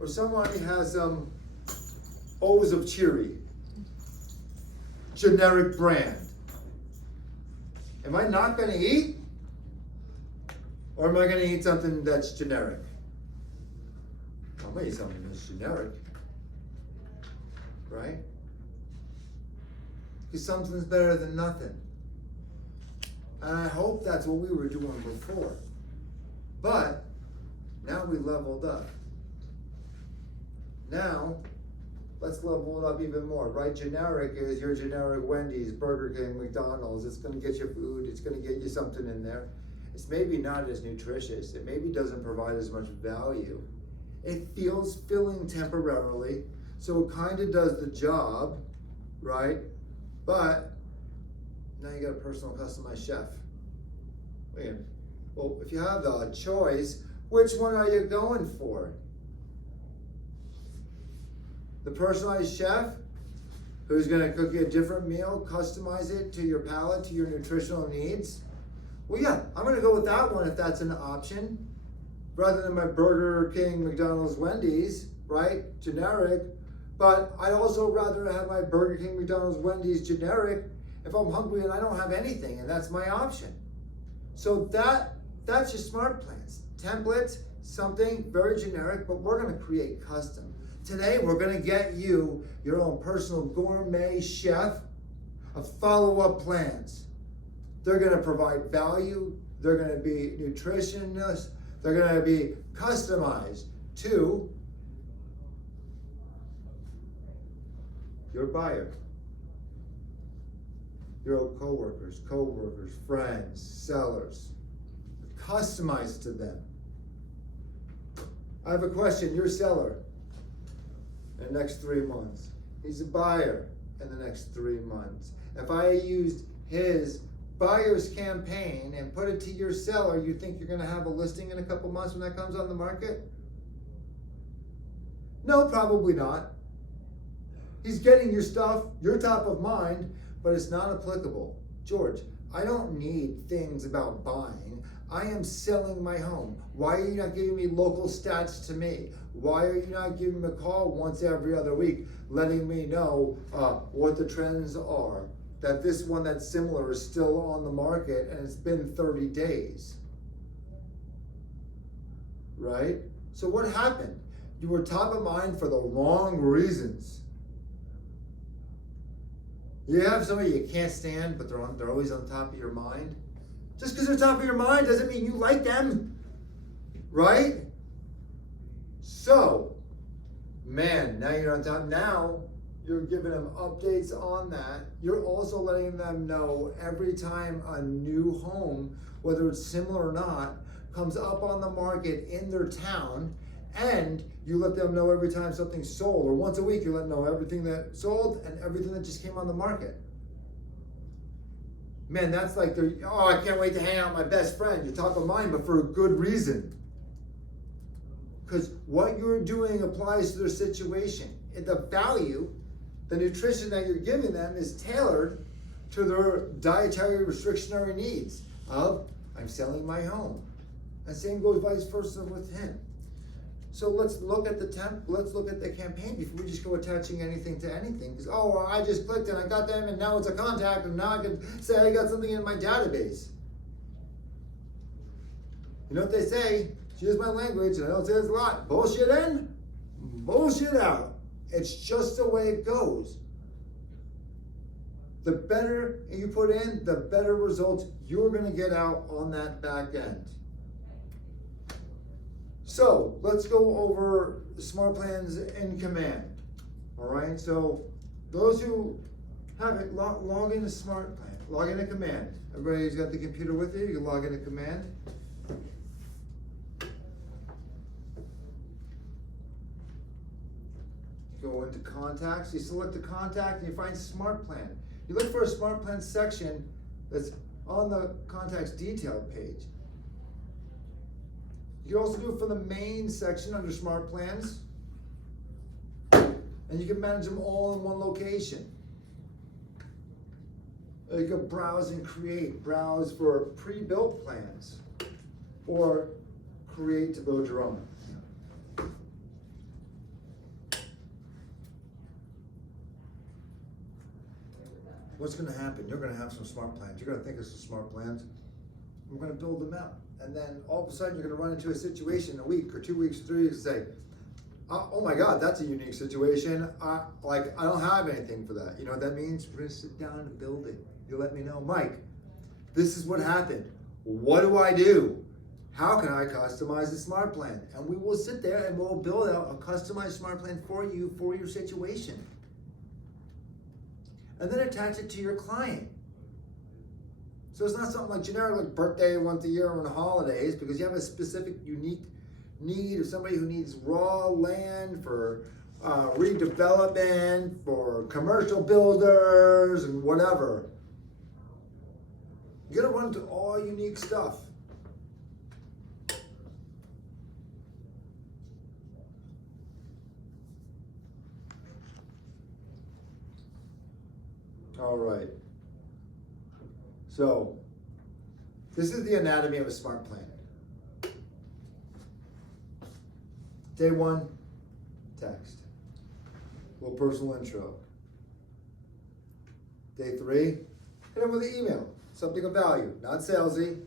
Or somebody has some O's of Cheery, generic brand. Am I not gonna eat? Or am I gonna eat something that's generic? I'm gonna eat something that's generic. Right? Because something's better than nothing. And I hope that's what we were doing before. But now we leveled up. Now, let's level it up even more, right? Generic is your generic Wendy's, Burger King, McDonald's. It's gonna get you food, it's gonna get you something in there. It's maybe not as nutritious. It maybe doesn't provide as much value. It feels filling temporarily. So it kind of does the job, right? But now you got a personal customized chef. Well, if you have the choice, which one are you going for? The personalized chef who's gonna cook you a different meal, customize it to your palate, to your nutritional needs? Well, yeah, I'm gonna go with that one if that's an option, rather than my Burger King, McDonald's, Wendy's, right? Generic. But I'd also rather have my Burger King, McDonald's, Wendy's generic if I'm hungry and I don't have anything, and that's my option. So that's your smart plans. Templates, something very generic, but we're gonna create custom. Today, we're gonna get you your own personal gourmet chef of follow-up plans. They're gonna provide value, they're gonna be nutritionists, they're gonna be customized to your buyer, your old coworkers, friends, sellers, customized to them. I have a question, you're a seller in the next 3 months. He's a buyer in the next 3 months. If I used his buyer's campaign and put it to your seller, you think you're gonna have a listing in a couple months when that comes on the market? No, probably not. He's getting your stuff, you're top of mind, but it's not applicable. George, I don't need things about buying. I am selling my home. Why are you not giving me local stats to me? Why are you not giving me a call once every other week, letting me know what the trends are? That this one that's similar is still on the market and it's been 30 days. Right? So what happened? You were top of mind for the wrong reasons. You have somebody you can't stand, but they're always on top of your mind. Just because they're top of your mind doesn't mean you like them, right? So, man, now you're on top. Now you're giving them updates on that. You're also letting them know every time a new home, whether it's similar or not, comes up on the market in their town, and you let them know every time something's sold, or once a week you let them know everything that sold and everything that just came on the market. Man, that's like, oh, I can't wait to hang out with my best friend. You're top of mind, but for a good reason. Because what you're doing applies to their situation. And the value, the nutrition that you're giving them is tailored to their dietary restrictionary needs of, I'm selling my home. And same goes vice versa with him. So let's look at the campaign before we just go attaching anything to anything. Because, oh, well, I just clicked and I got them and now it's a contact and now I can say I got something in my database. You know what they say? Excuse my language, and I don't say this a lot. Bullshit in, bullshit out. It's just the way it goes. The better you put in, the better results you're gonna get out on that back end. So let's go over smart plans in command. All right, so those who have it, log into smart plan, log into command. Everybody's got the computer with you, you can log into command. Go into contacts, you select the contact and you find smart plan. You look for a smart plan section that's on the contacts detail page. You can also do it for the main section under smart plans. And you can manage them all in one location. You can browse and create. Browse for pre-built plans. Or create to build your own. What's going to happen? You're going to have some smart plans. You're going to think of some smart plans. We're going to build them out. And then all of a sudden you're going to run into a situation a week or 2 weeks or 3 weeks and say, oh my God, that's a unique situation. I don't have anything for that. You know what that means? We're going to sit down and build it. You'll let me know, Mike, this is what happened. What do I do? How can I customize the smart plan? And we will sit there and we'll build out a customized smart plan for you for your situation. And then attach it to your client. So it's not something like generic, like birthday once a year on holidays, because you have a specific, unique need of somebody who needs raw land for redevelopment, for commercial builders and whatever. You're gonna run into all unique stuff. All right. So, this is the anatomy of a smart plan. Day 1, text. A little personal intro. Day 3, hit them with an email. Something of value, not salesy.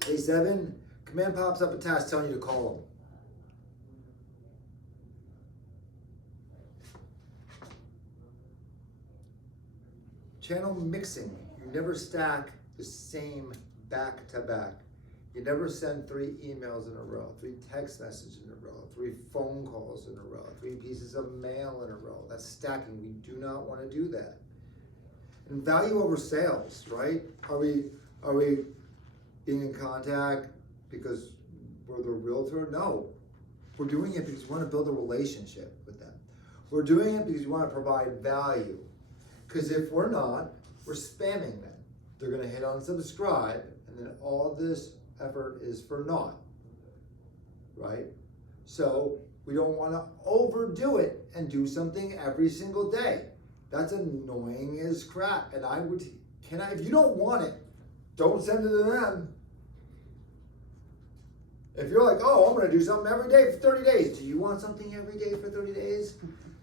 Day 7, command pops up a task telling you to call them. Channel mixing. You never stack the same back to back. You never send 3 emails in a row, 3 text messages in a row, 3 phone calls in a row, 3 pieces of mail in a row. That's stacking. We do not want to do that. And value over sales, right? Are we being in contact because we're the realtor. No, we're doing it because we want to build a relationship with them. We're doing it because we want to provide value. Because if we're not, we're spamming them. They're going to hit on subscribe, and then all this effort is for naught, right? So we don't want to overdo it and do something every single day. That's annoying as crap. And if you don't want it, don't send it to them. If you're like, oh, I'm going to do something every day for 30 days. Do you want something every day for 30 days?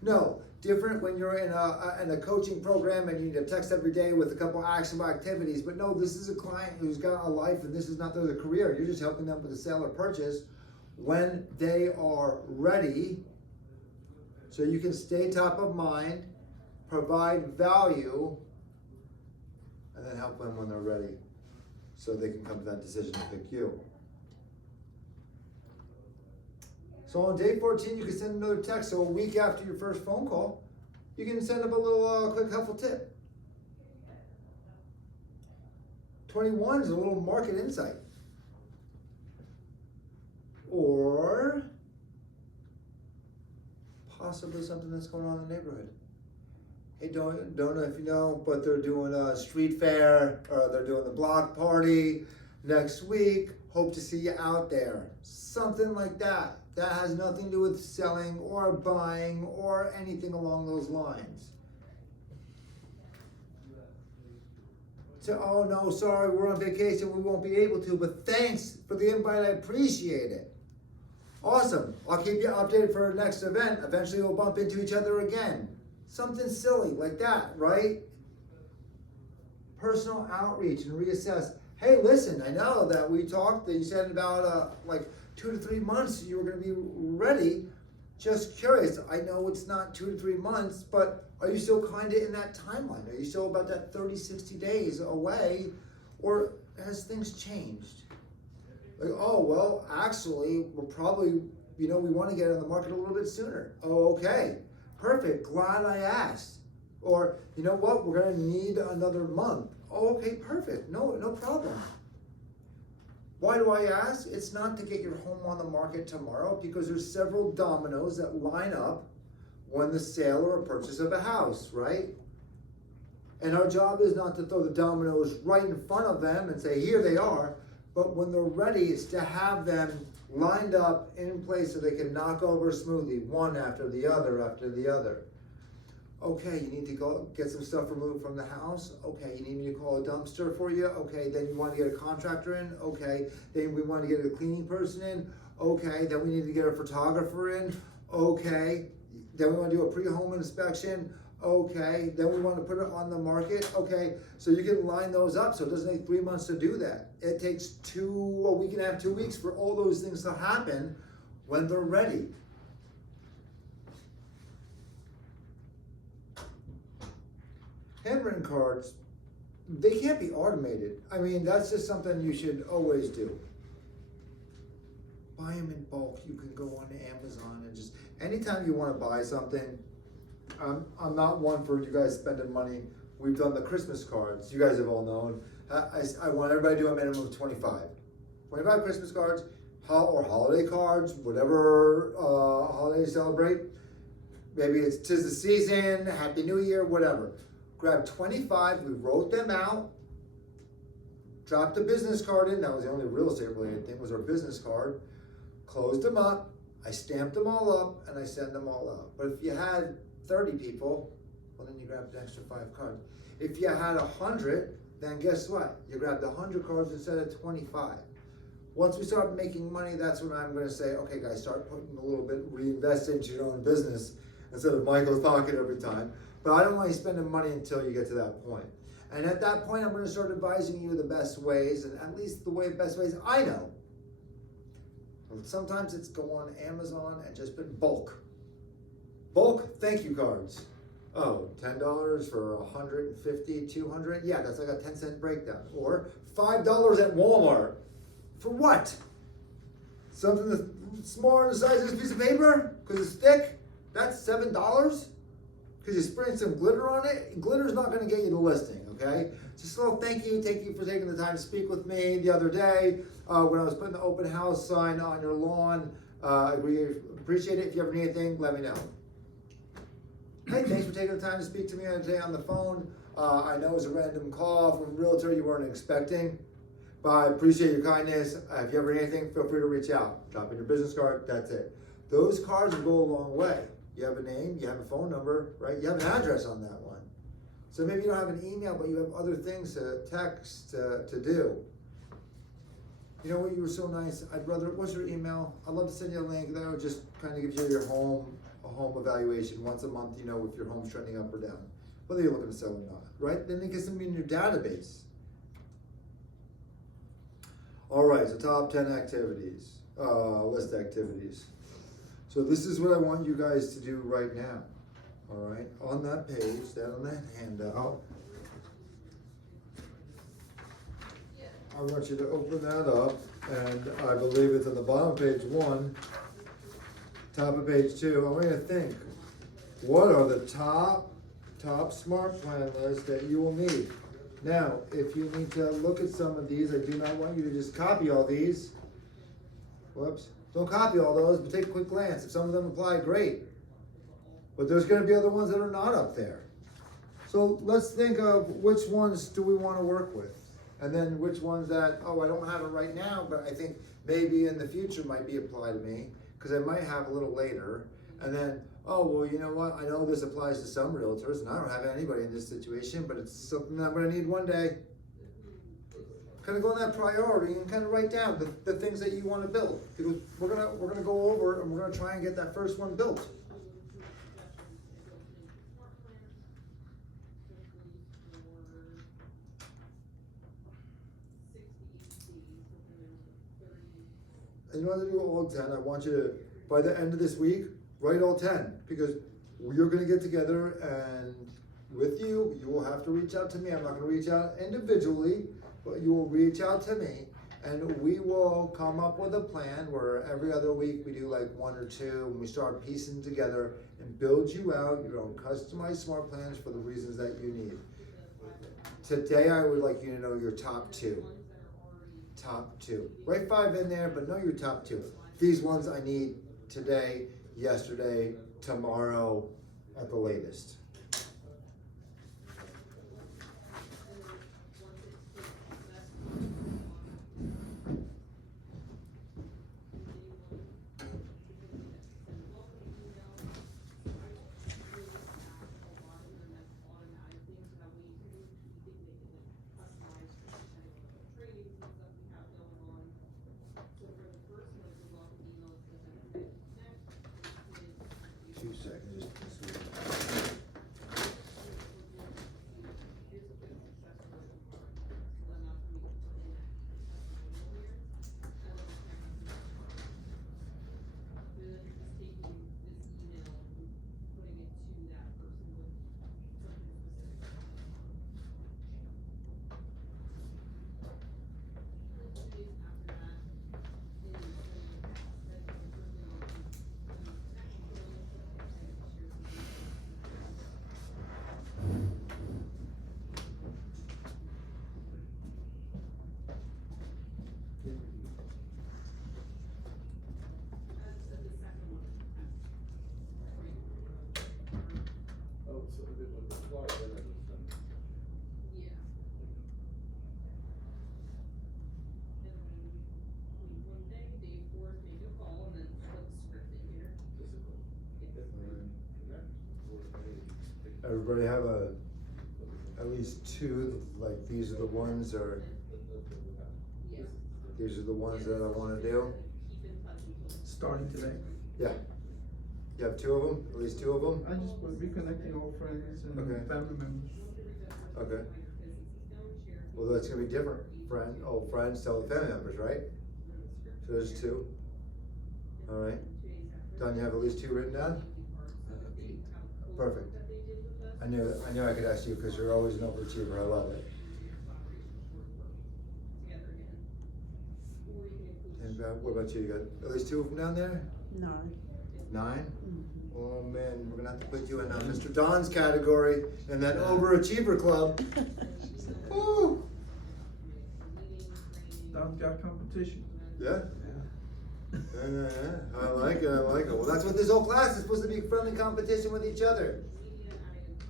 No. Different when you're in a coaching program and you need to text every day with a couple actionable activities. But no, this is a client who's got a life and this is not their career. You're just helping them with a sale or purchase when they are ready. So you can stay top of mind, provide value, and then help them when they're ready. So they can come to that decision to pick you. So on day 14, you can send another text. So a week after your first phone call, you can send up a little quick helpful tip. 21 is a little market insight. Or possibly something that's going on in the neighborhood. Hey, don't know if you know, but they're doing a street fair, or they're doing the block party next week. Hope to see you out there. Something like that. That has nothing to do with selling or buying or anything along those lines. So, oh no, sorry, we're on vacation, we won't be able to, but thanks for the invite, I appreciate it. Awesome, I'll keep you updated for our next event. Eventually we'll bump into each other again. Something silly like that, right? Personal outreach and reassess. Hey, listen, I know that we talked, that you said about like 2 to 3 months you were going to be ready. Just curious, I know it's not 2 to 3 months, but are you still kind of in that timeline? Are you still about that 30, 60 days away? Or has things changed? Like, oh, well, actually, we're probably, we want to get on the market a little bit sooner. Oh, okay, perfect, glad I asked. Or, you know what, we're going to need another month. Oh, okay, perfect, no problem. Why do I ask? It's not to get your home on the market tomorrow, because there's several dominoes that line up when the sale or a purchase of a house, right? And our job is not to throw the dominoes right in front of them and say, here they are, but when they're ready, it's to have them lined up in place so they can knock over smoothly, one after the other after the other. Okay, you need to go get some stuff removed from the house. Okay, you need me to call a dumpster for you. Okay, then you want to get a contractor in. Okay, then we want to get a cleaning person in. Okay, then we need to get a photographer in. Okay, then we want to do a pre-home inspection. Okay, then we want to put it on the market. Okay, so you can line those up so it doesn't take 3 months to do that. It takes a week and a half, 2 weeks for all those things to happen when they're ready. Handwritten cards, they can't be automated. I mean, that's just something you should always do. Buy them in bulk. You can go on Amazon and just, anytime you want to buy something, I'm not one for you guys spending money. We've done the Christmas cards. You guys have all known. I want everybody to do a minimum of 25. 25 Christmas cards, or holiday cards, whatever holiday you celebrate. Maybe it's 'tis the season, Happy New Year, whatever. Grab 25, we wrote them out, dropped the business card in, that was the only real estate related thing, was our business card, closed them up, I stamped them all up, and I send them all out. But if you had 30 people, well then you grabbed an extra 5 cards. If you had 100, then guess what? You grabbed 100 cards instead of 25. Once we start making money, that's when I'm gonna say, okay guys, start putting a little bit, reinvest into your own business, instead of Michael's pocket every time. But I don't want you spending money until you get to that point. And at that point, I'm going to start advising you the best ways, and at least the best ways I know. Sometimes it's go on Amazon and just put bulk. Bulk thank you cards. Oh, $10 for 150, 200? Yeah, that's like a 10-cent breakdown. Or $5 at Walmart. For what? Something that's smaller in the size of this piece of paper? Because it's thick? That's $7? Because you spraying some glitter on it, glitter's not going to get you the listing, okay? Just a little thank you for taking the time to speak with me the other day. when I was putting the open house sign on your lawn. We appreciate it. If you ever need anything, let me know. Hey, thanks for taking the time to speak to me today on the phone. I know it was a random call from a realtor you weren't expecting, but I appreciate your kindness. If you ever need anything, feel free to reach out. Drop in your business card, that's it. Those cards will go a long way. You have a name, you have a phone number, right? You have an address on that one. So maybe you don't have an email, but you have other things to text, to do. You know what, you were so nice. What's your email? I'd love to send you a link that would just kind of give you your a home evaluation once a month, you know, if your home's trending up or down, whether you're looking to sell or not, right? Then it gets them in your database. All right, so top 10 activities, list activities. So this is what I want you guys to do right now, all right? On that page, down on that handout, I want you to open that up, and I believe it's on the bottom of page 1, top of page 2. I want you to think, what are the top smart plan lists that you will need? Now, if you need to look at some of these, I do not want you to just copy all these. Whoops. Don't copy all those, but take a quick glance. If some of them apply, great. But there's going to be other ones that are not up there. So let's think of which ones do we want to work with. And then which ones that, oh, I don't have it right now, but I think maybe in the future might be applied to me, because I might have a little later. And then, oh, well, you know what? I know this applies to some realtors, and I don't have anybody in this situation, but it's something that I'm going to need one day. Kind of go on that priority and kind of write down the things that you want to build. Because we're gonna go over and we're gonna try and get that first one built. And you want to do all 10, I want you to, by the end of this week, write all 10. Because you're going to get together, and with you will have to reach out to me. I'm not going to reach out individually, but you will reach out to me, and we will come up with a plan where every other week we do like 1 or 2, and we start piecing together and build you out your own customized smart plans for the reasons that you need. Today, I would like you to know your top 2. Top 2. Write 5 in there, but know your top 2. These ones I need today, yesterday, tomorrow, at the latest. Everybody have at least 2, like these are the ones, or these are the ones that I want to do? Starting today. Yeah. You have 2 of them? At least 2 of them? I just put reconnecting old friends and Okay. family members. Okay. Well, that's gonna be different. Old friends, tell the family members, right? So there's 2. All right. Don, you have at least 2 written down? Perfect. I knew I could ask you because you're always an overachiever. I love it. And what about you? You got at least 2 of them down there? 9. 9? Mm-hmm. Oh man, we're gonna have to put you in Mr. Don's category in that overachiever club. Woo! Now we got competition. Yeah? Yeah. I like it. Well, that's what this whole class is supposed to be, friendly competition with each other.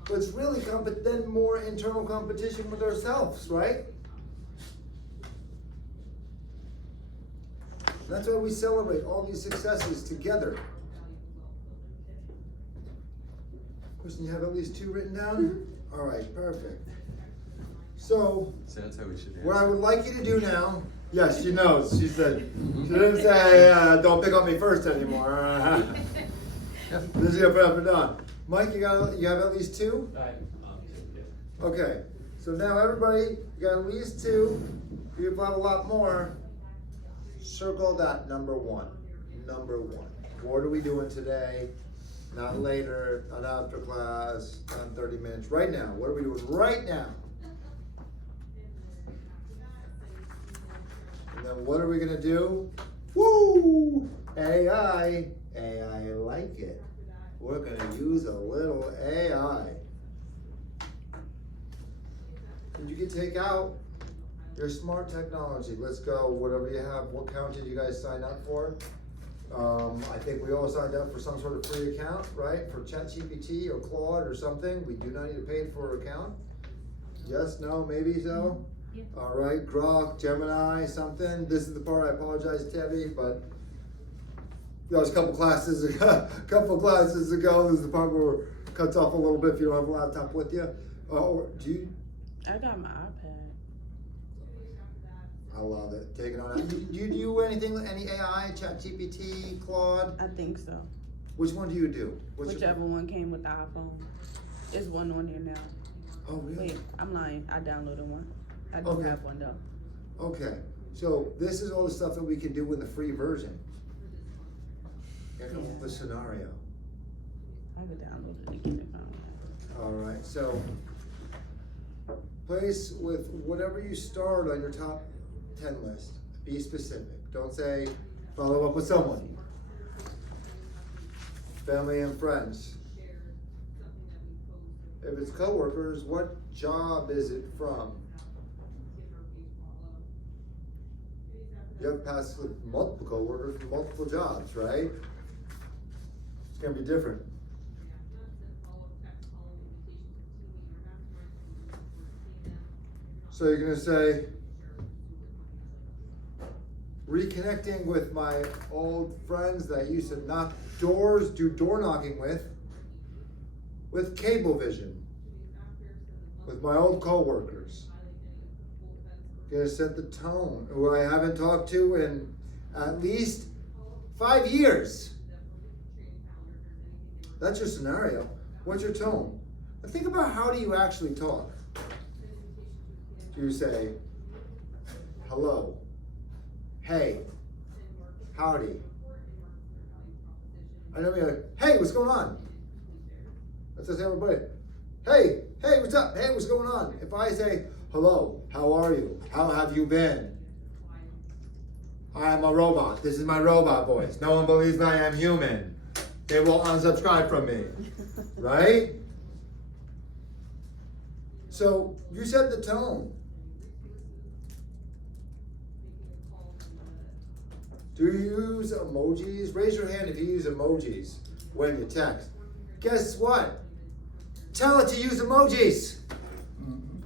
But it's really then more internal competition with ourselves, right? That's why we celebrate all these successes together. Kristen, you have at least 2 written down? All right, perfect. So that's how we should what I answer. would like you to do now, yes, she knows. She said, she didn't say, don't pick on me first anymore. This is up and down. Mike, you have at least 2? Okay, so now everybody, you got at least 2. If you have a lot more, circle that number 1. Number 1. What are we doing today? Not later, not after class, not in 30 minutes. Right now. What are we doing right now? And then what are we gonna do? Woo! AI. AI like it. We're gonna use a little AI. And you can take out your smart technology. Let's go, whatever you have. What account did you guys sign up for? I think we all signed up for some sort of free account, right? For ChatGPT or Claude or something. We do not need to pay for an account. Yes, no, maybe so? Yeah. All right, Grok, Gemini, something. This is the part, I apologize, Tebby, but that was a couple classes ago. This is the part where it cuts off a little bit if you don't have a laptop with you. Or do you? I got my iPad. I love it. Taking on it. Do you do anything with any AI, ChatGPT, Claude? I think so. Which one do you do? Whichever one came with the iPhone. There's one on there now. Oh, really? Wait, I'm lying. I downloaded one. I do Okay. have one though. Okay, so this is all the stuff that we can do in the free version. Here comes Yeah. the scenario. I could download it again if I don't have All right, so place with whatever you start on your top 10 list. Be specific. Don't say follow up with someone. Family and friends. If it's coworkers, what job is it from? You have passed with multiple coworkers from multiple jobs, right? It's gonna be different. So you're gonna say, reconnecting with my old friends that I used to knock doors, do door knocking with Cablevision, with my old coworkers. Gonna set the tone, who I haven't talked to in at least 5 years. That's your scenario. What's your tone? Now think about, how do you actually talk? Do you say, hello, hey, howdy? I know you're like, hey, what's going on? That's just everybody. Hey, what's up? Hey, what's going on? If I say, hello, how are you? How have you been? I am a robot. This is my robot voice. No one believes I am human. They will unsubscribe from me. Right? So you set the tone. Do you use emojis? Raise your hand if you use emojis when you text. Guess what? Tell it to use emojis.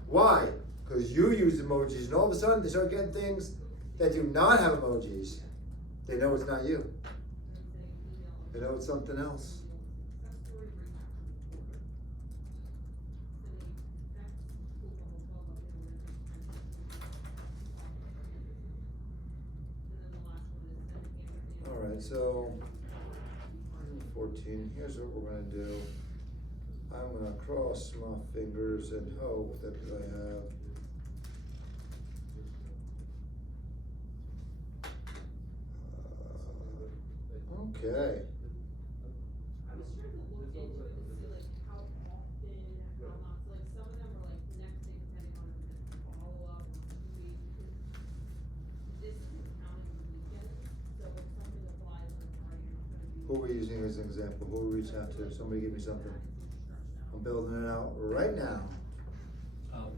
Why? Because you use emojis, and all of a sudden they start getting things that do not have emojis. They know it's not you. They know it's something else. All right, so 14. Here's what we're gonna do. I'm gonna cross my fingers and hope that I have okay. I was trying to look into it to see like how often, how not, so like some of them are like next day depending on if it's follow up or 2 weeks. This is counting the weekend, so if something applies on Friday, you're not gonna be. Who are we using as an example? Who are we reaching out to? Somebody give me something. I'm building it out right now. A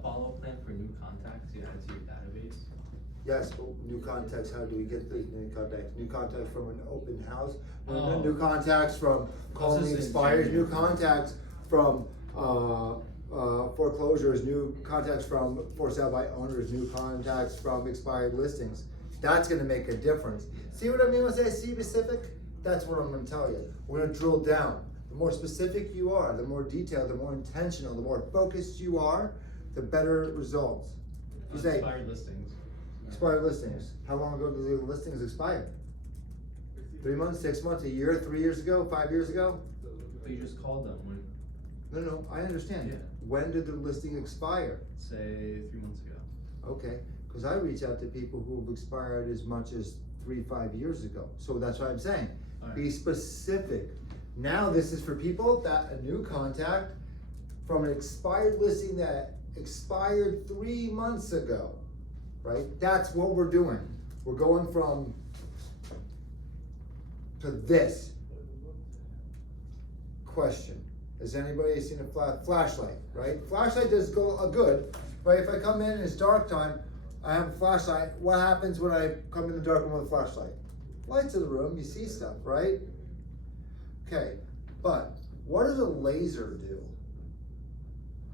follow-up plan for new contacts you add to your database. Yes, but new contacts, how do we get the new contacts? New contacts from an open house, Oh. new contacts from calling just expires, new saying. contacts from, foreclosures, new contacts from for sale by owners, new contacts from expired listings. That's gonna make a difference. See what I mean when I say specific? That's what I'm gonna tell you. We're gonna drill down. The more specific you are, the more detailed, the more intentional, the more focused you are, the better results. You say, Expired listings. expired listings. How long ago did the listings expire? 3 months, 6 months, a year, 3 years ago, 5 years ago? But you just called them when, No, I understand. Yeah. When did the listing expire? say, 3 months ago. Okay, cause I reach out to people who have expired as much as 3-5 years ago. So that's what I'm saying. Alright. Be specific. Now this is for people that, a new contact from an expired listing that expired 3 months ago, right? That's what we're doing. We're going from to this. Question, has anybody seen a flashlight, right? Flashlight does go a good, right? If I come in and it's dark time, I have a flashlight, what happens when I come in the dark room with a flashlight? Lights in the room, you see stuff, right? Okay, but what does a laser do?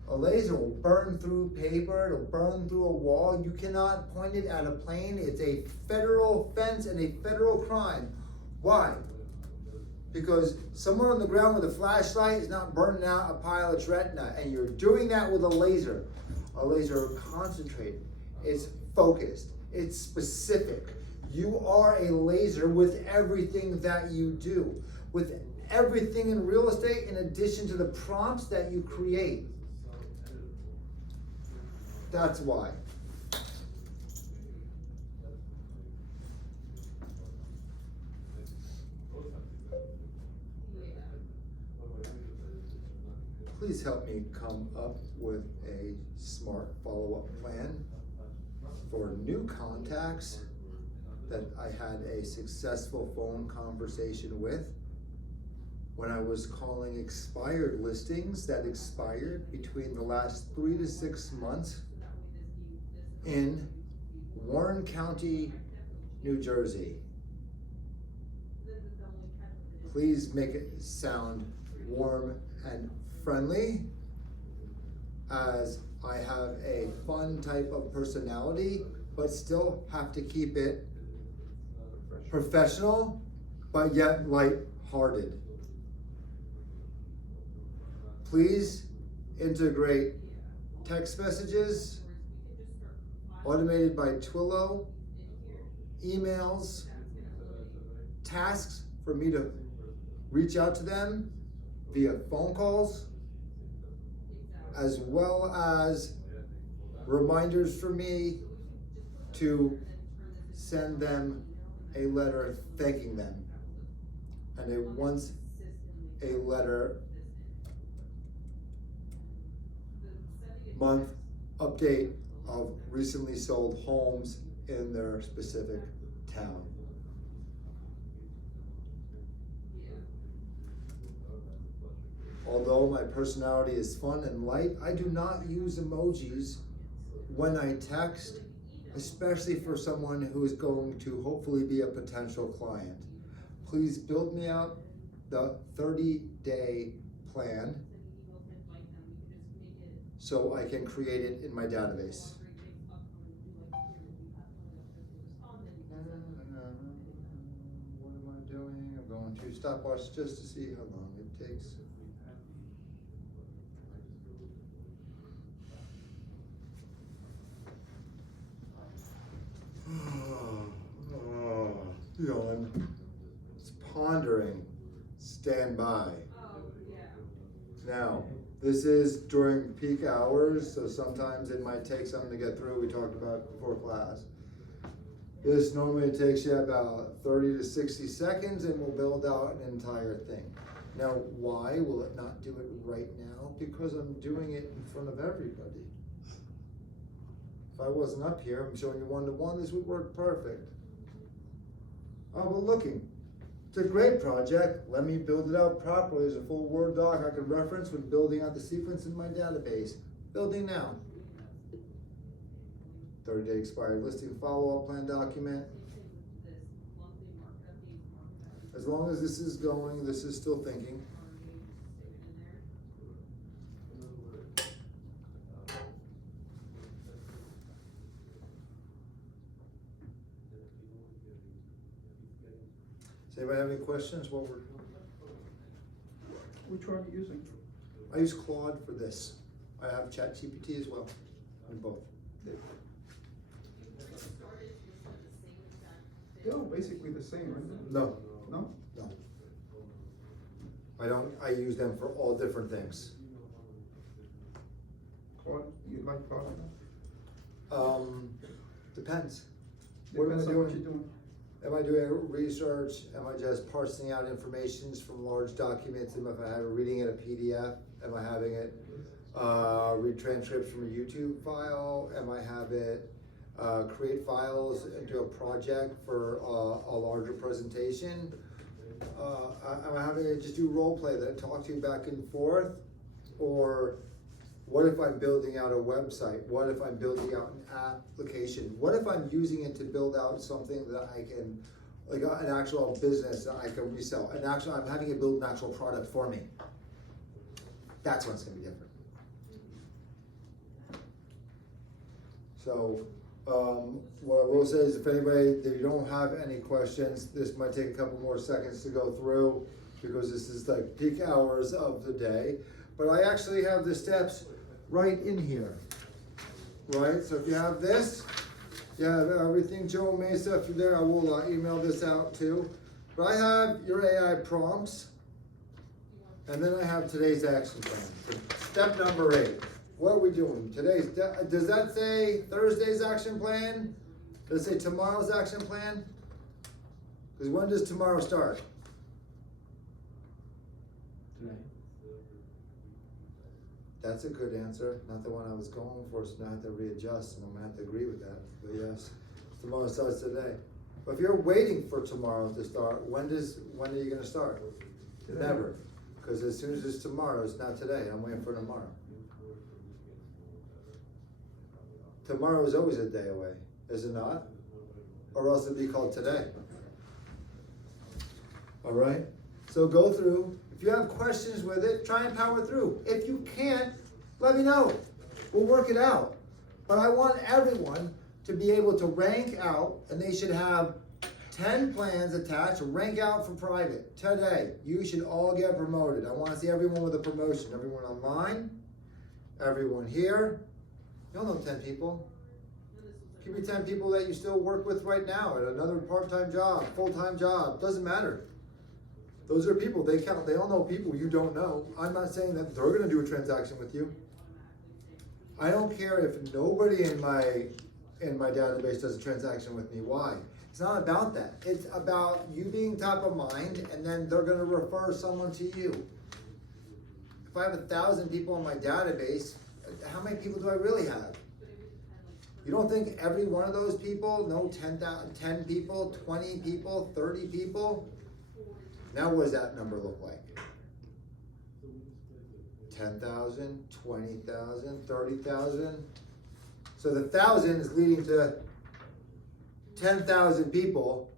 A laser will burn through paper, it'll burn through a wall, you cannot point it at a plane, it's a federal offense and a federal crime. Why? Because someone on the ground with a flashlight is not burning out a pile of retina, and you're doing that with a laser. A laser concentrated, it's focused, it's specific. You are a laser with everything that you do, with everything in real estate in addition to the prompts that you create. That's why. Please help me come up with a smart follow-up plan for new contacts that I had a successful phone conversation with when I was calling expired listings that expired between the last 3 to 6 months in Warren County, New Jersey. Please make it sound warm and friendly, as I have a fun type of personality, but still have to keep it professional, but yet light-hearted. Please integrate text messages, automated by Twilio, emails, tasks for me to reach out to them via phone calls, as well as reminders for me to send them a letter thanking them, and a once a letter month update of recently sold homes in their specific town. Although my personality is fun and light, I do not use emojis when I text, especially for someone who is going to hopefully be a potential client. Please build me out the 30-day plan so I can create it in my database. What am I doing? I'm going to stopwatch just to see how long it takes. Yawn. It's pondering. Stand by. Now, this is during peak hours, so sometimes it might take something to get through. We talked about before class. This normally takes you about 30 to 60 seconds and will build out an entire thing. Now, why will it not do it right now? Because I'm doing it in front of everybody. If I wasn't up here, I'm showing you one-to-one, this would work perfect. Oh, well, looking. It's a great project. Let me build it out properly. There's a full Word doc I can reference when building out the sequence in my database. Building now. 30-day expired listing follow-up plan document. Same thing with this monthly market updates, market values. As long as this is going, this is still thinking. Already sticking in there. Does anybody have any questions? Which one are you using? I use Claude for this. I have ChatGPT as well, in both. They're all basically the same, right? No, No? no. I use them for all different things. Claude, you like Claude? Depends. What am I Depends on what doing? you're doing. Am I doing research? Am I just parsing out informations from large documents? Am I reading it a PDF? Am I having it read transcripts from a YouTube file? Am I have it create files into a project for a larger presentation? Am I having it just do role play that I talk to you back and forth? Or what if I'm building out a website? What if I'm building out an application? What if I'm using it to build out something that I can, like an actual business that I can resell? I'm having it build an actual product for me. That's when it's gonna be different. So, what I will say is if anybody, if you don't have any questions, this might take a couple more seconds to go through because this is like peak hours of the day. But I actually have the steps right in here, right? So if you have this, you have everything Joe Mesa. If you're there, I will email this out too. But I have your AI prompts, and then I have today's action plan. Step number 8. What are we doing? Does that say Thursday's action plan? Does it say tomorrow's action plan? Because when does tomorrow start? Today. That's a good answer. Not the one I was going for, so now I have to readjust, and I'm gonna have to agree with that. But yes, tomorrow starts today. But if you're waiting for tomorrow to start, when are you gonna start? Today. Never. Because as soon as it's tomorrow, it's not today. I'm waiting for tomorrow. Tomorrow is always a day away, is it not? Or else it'd be called today. All right? So go through. If you have questions with it, try and power through. If you can't, let me know. We'll work it out. But I want everyone to be able to rank out, and they should have 10 plans attached, rank out for private. Today, you should all get promoted. I want to see everyone with a promotion. Everyone online, everyone here. You all know 10 people. Give me 10 people that you still work with right now at another part-time job, full-time job, doesn't matter. Those are people, they count, they all know people you don't know. I'm not saying that they're gonna do a transaction with you. I don't care if nobody in my database does a transaction with me. Why? It's not about that. It's about you being top of mind, and then they're gonna refer someone to you. If I have 1,000 people in my database, how many people do I really have? You don't think every one of those people know 10 people, 20 people, 30 people? Now what does that number look like? 10,000, 20,000, 30,000? So the 1,000 is leading to 10,000 people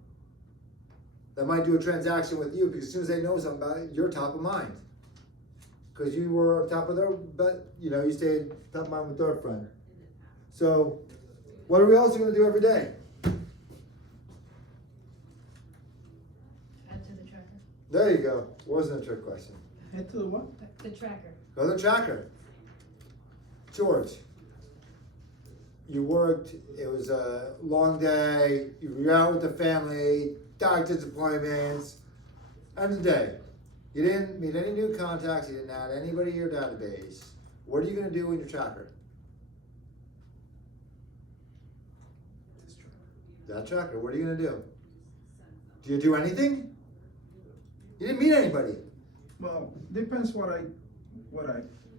that might do a transaction with you because as soon as they know something about it, you're top of mind. Because you were top of their, but you know, you stayed top of mind with their friend. So, what are we also going to do every day? Add to the tracker. There you go. Wasn't a trick question. Head to the what? The tracker. Go to the tracker. George, you worked, it was a long day, you were out with the family, doctor's appointments, end of the day. You didn't meet any new contacts, you didn't add anybody to your database. What are you gonna do in your tracker? That tracker, what are you gonna do? Do you do anything? You didn't meet anybody. Well, depends what I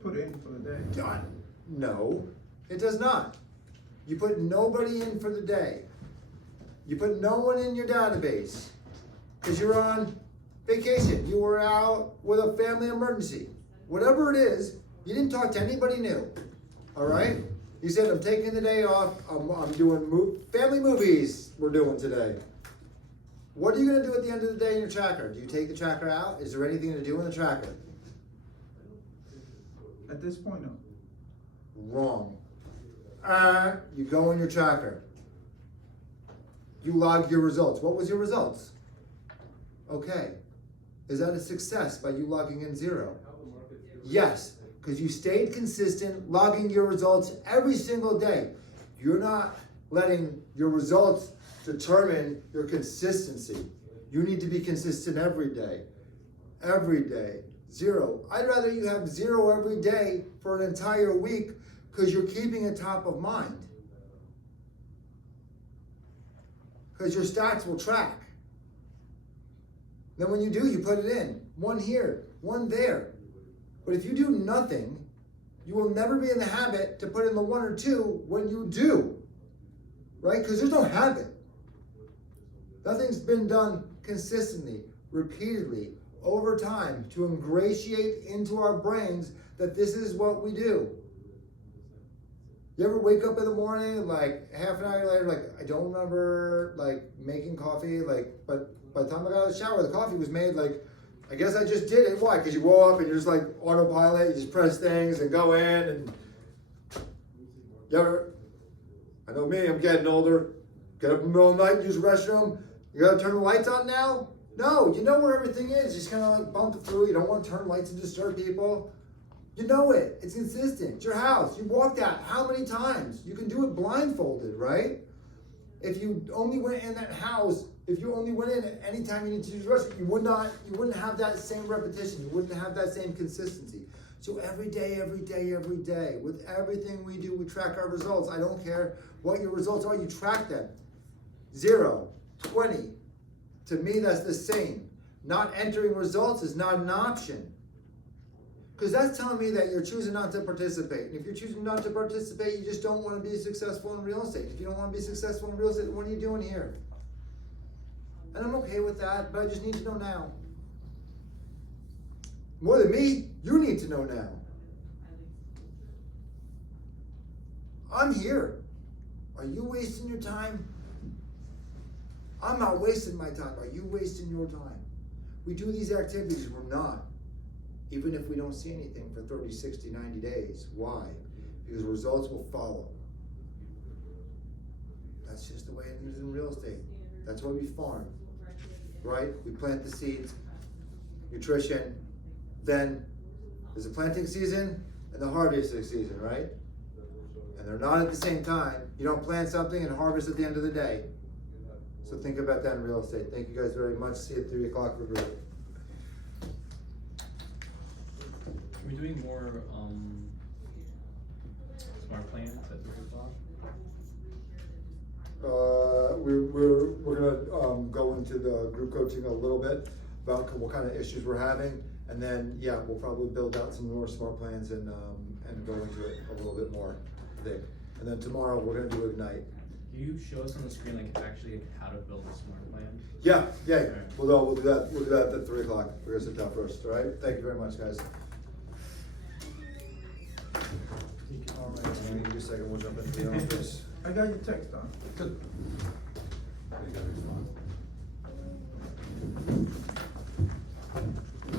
put in for the day. God, no, it does not. You put nobody in for the day. You put no one in your database because you're on vacation. You were out with a family emergency. Whatever it is, you didn't talk to anybody new. All right? You said, I'm taking the day off, I'm doing family movies we're doing today. What are you gonna do at the end of the day in your tracker? Do you take the tracker out? Is there anything to do in the tracker? At this point, no. Wrong. You go in your tracker. You log your results. What was your results? Okay. Is that a success by you logging in 0? Yes, because you stayed consistent, logging your results every single day. You're not letting your results determine your consistency. You need to be consistent every day. Every day. 0. I'd rather you have 0 every day for an entire week because you're keeping it top of mind. Because your stats will track. Then when you do, you put it in. 1 here, 1 there. But if you do nothing, you will never be in the habit to put in the 1 or 2 when you do. Right? Because there's no habit. Nothing's been done consistently, repeatedly, over time to ingratiate into our brains that this is what we do. You ever wake up in the morning and like half an hour later, like I don't remember like making coffee, like but by the time I got out of the shower, the coffee was made, like I guess I just did it. Why? Because you woke up and you're just like autopilot, you just press things and go in and you ever, I know me, I'm getting older, get up in the middle of the night, use the restroom, you gotta turn the lights on now? No, you know where everything is. You just kind of like bump it through. You don't want to turn lights and disturb people. You know it. It's consistent. It's your house. You walked out how many times? You can do it blindfolded, right? If you only went in that house, if you only went in at any time you need to use the restroom, you wouldn't have that same repetition. You wouldn't have that same consistency. So every day, with everything we do, we track our results. I don't care what your results are. You track them. 0, 20. To me, that's the same. Not entering results is not an option. Because that's telling me that you're choosing not to participate. And if you're choosing not to participate, you just don't want to be successful in real estate. If you don't want to be successful in real estate, what are you doing here? And I'm okay with that, but I just need to know now. More than me, you need to know now. I'm here. Are you wasting your time? I'm not wasting my time. Are you wasting your time? We do these activities, we're not. Even if we don't see anything for 30, 60, 90 days. Why? Because results will follow. That's just the way it is in real estate. That's why we farm, right? We plant the seeds, nutrition, then there's a planting season and the harvesting season, right? And they're not at the same time. You don't plant something and harvest at the end of the day. So think about that in real estate. Thank you guys very much. See you at 3 o'clock for group. Are we doing more smart plans at 3 o'clock? We're gonna go into the group coaching a little bit about what kind of issues we're having, and then yeah, we'll probably build out some more smart plans and go into it a little bit more, I think. And then tomorrow we're gonna do Ignite. Can you show us on the screen like actually how to build a smart plan? Yeah. Right. We'll do that. We'll do that at 3 o'clock. We're gonna sit down first. All right. Thank you very much, guys. All right. I'm gonna give you a second. We'll jump into the office. I got your text on. Good. You gotta respond.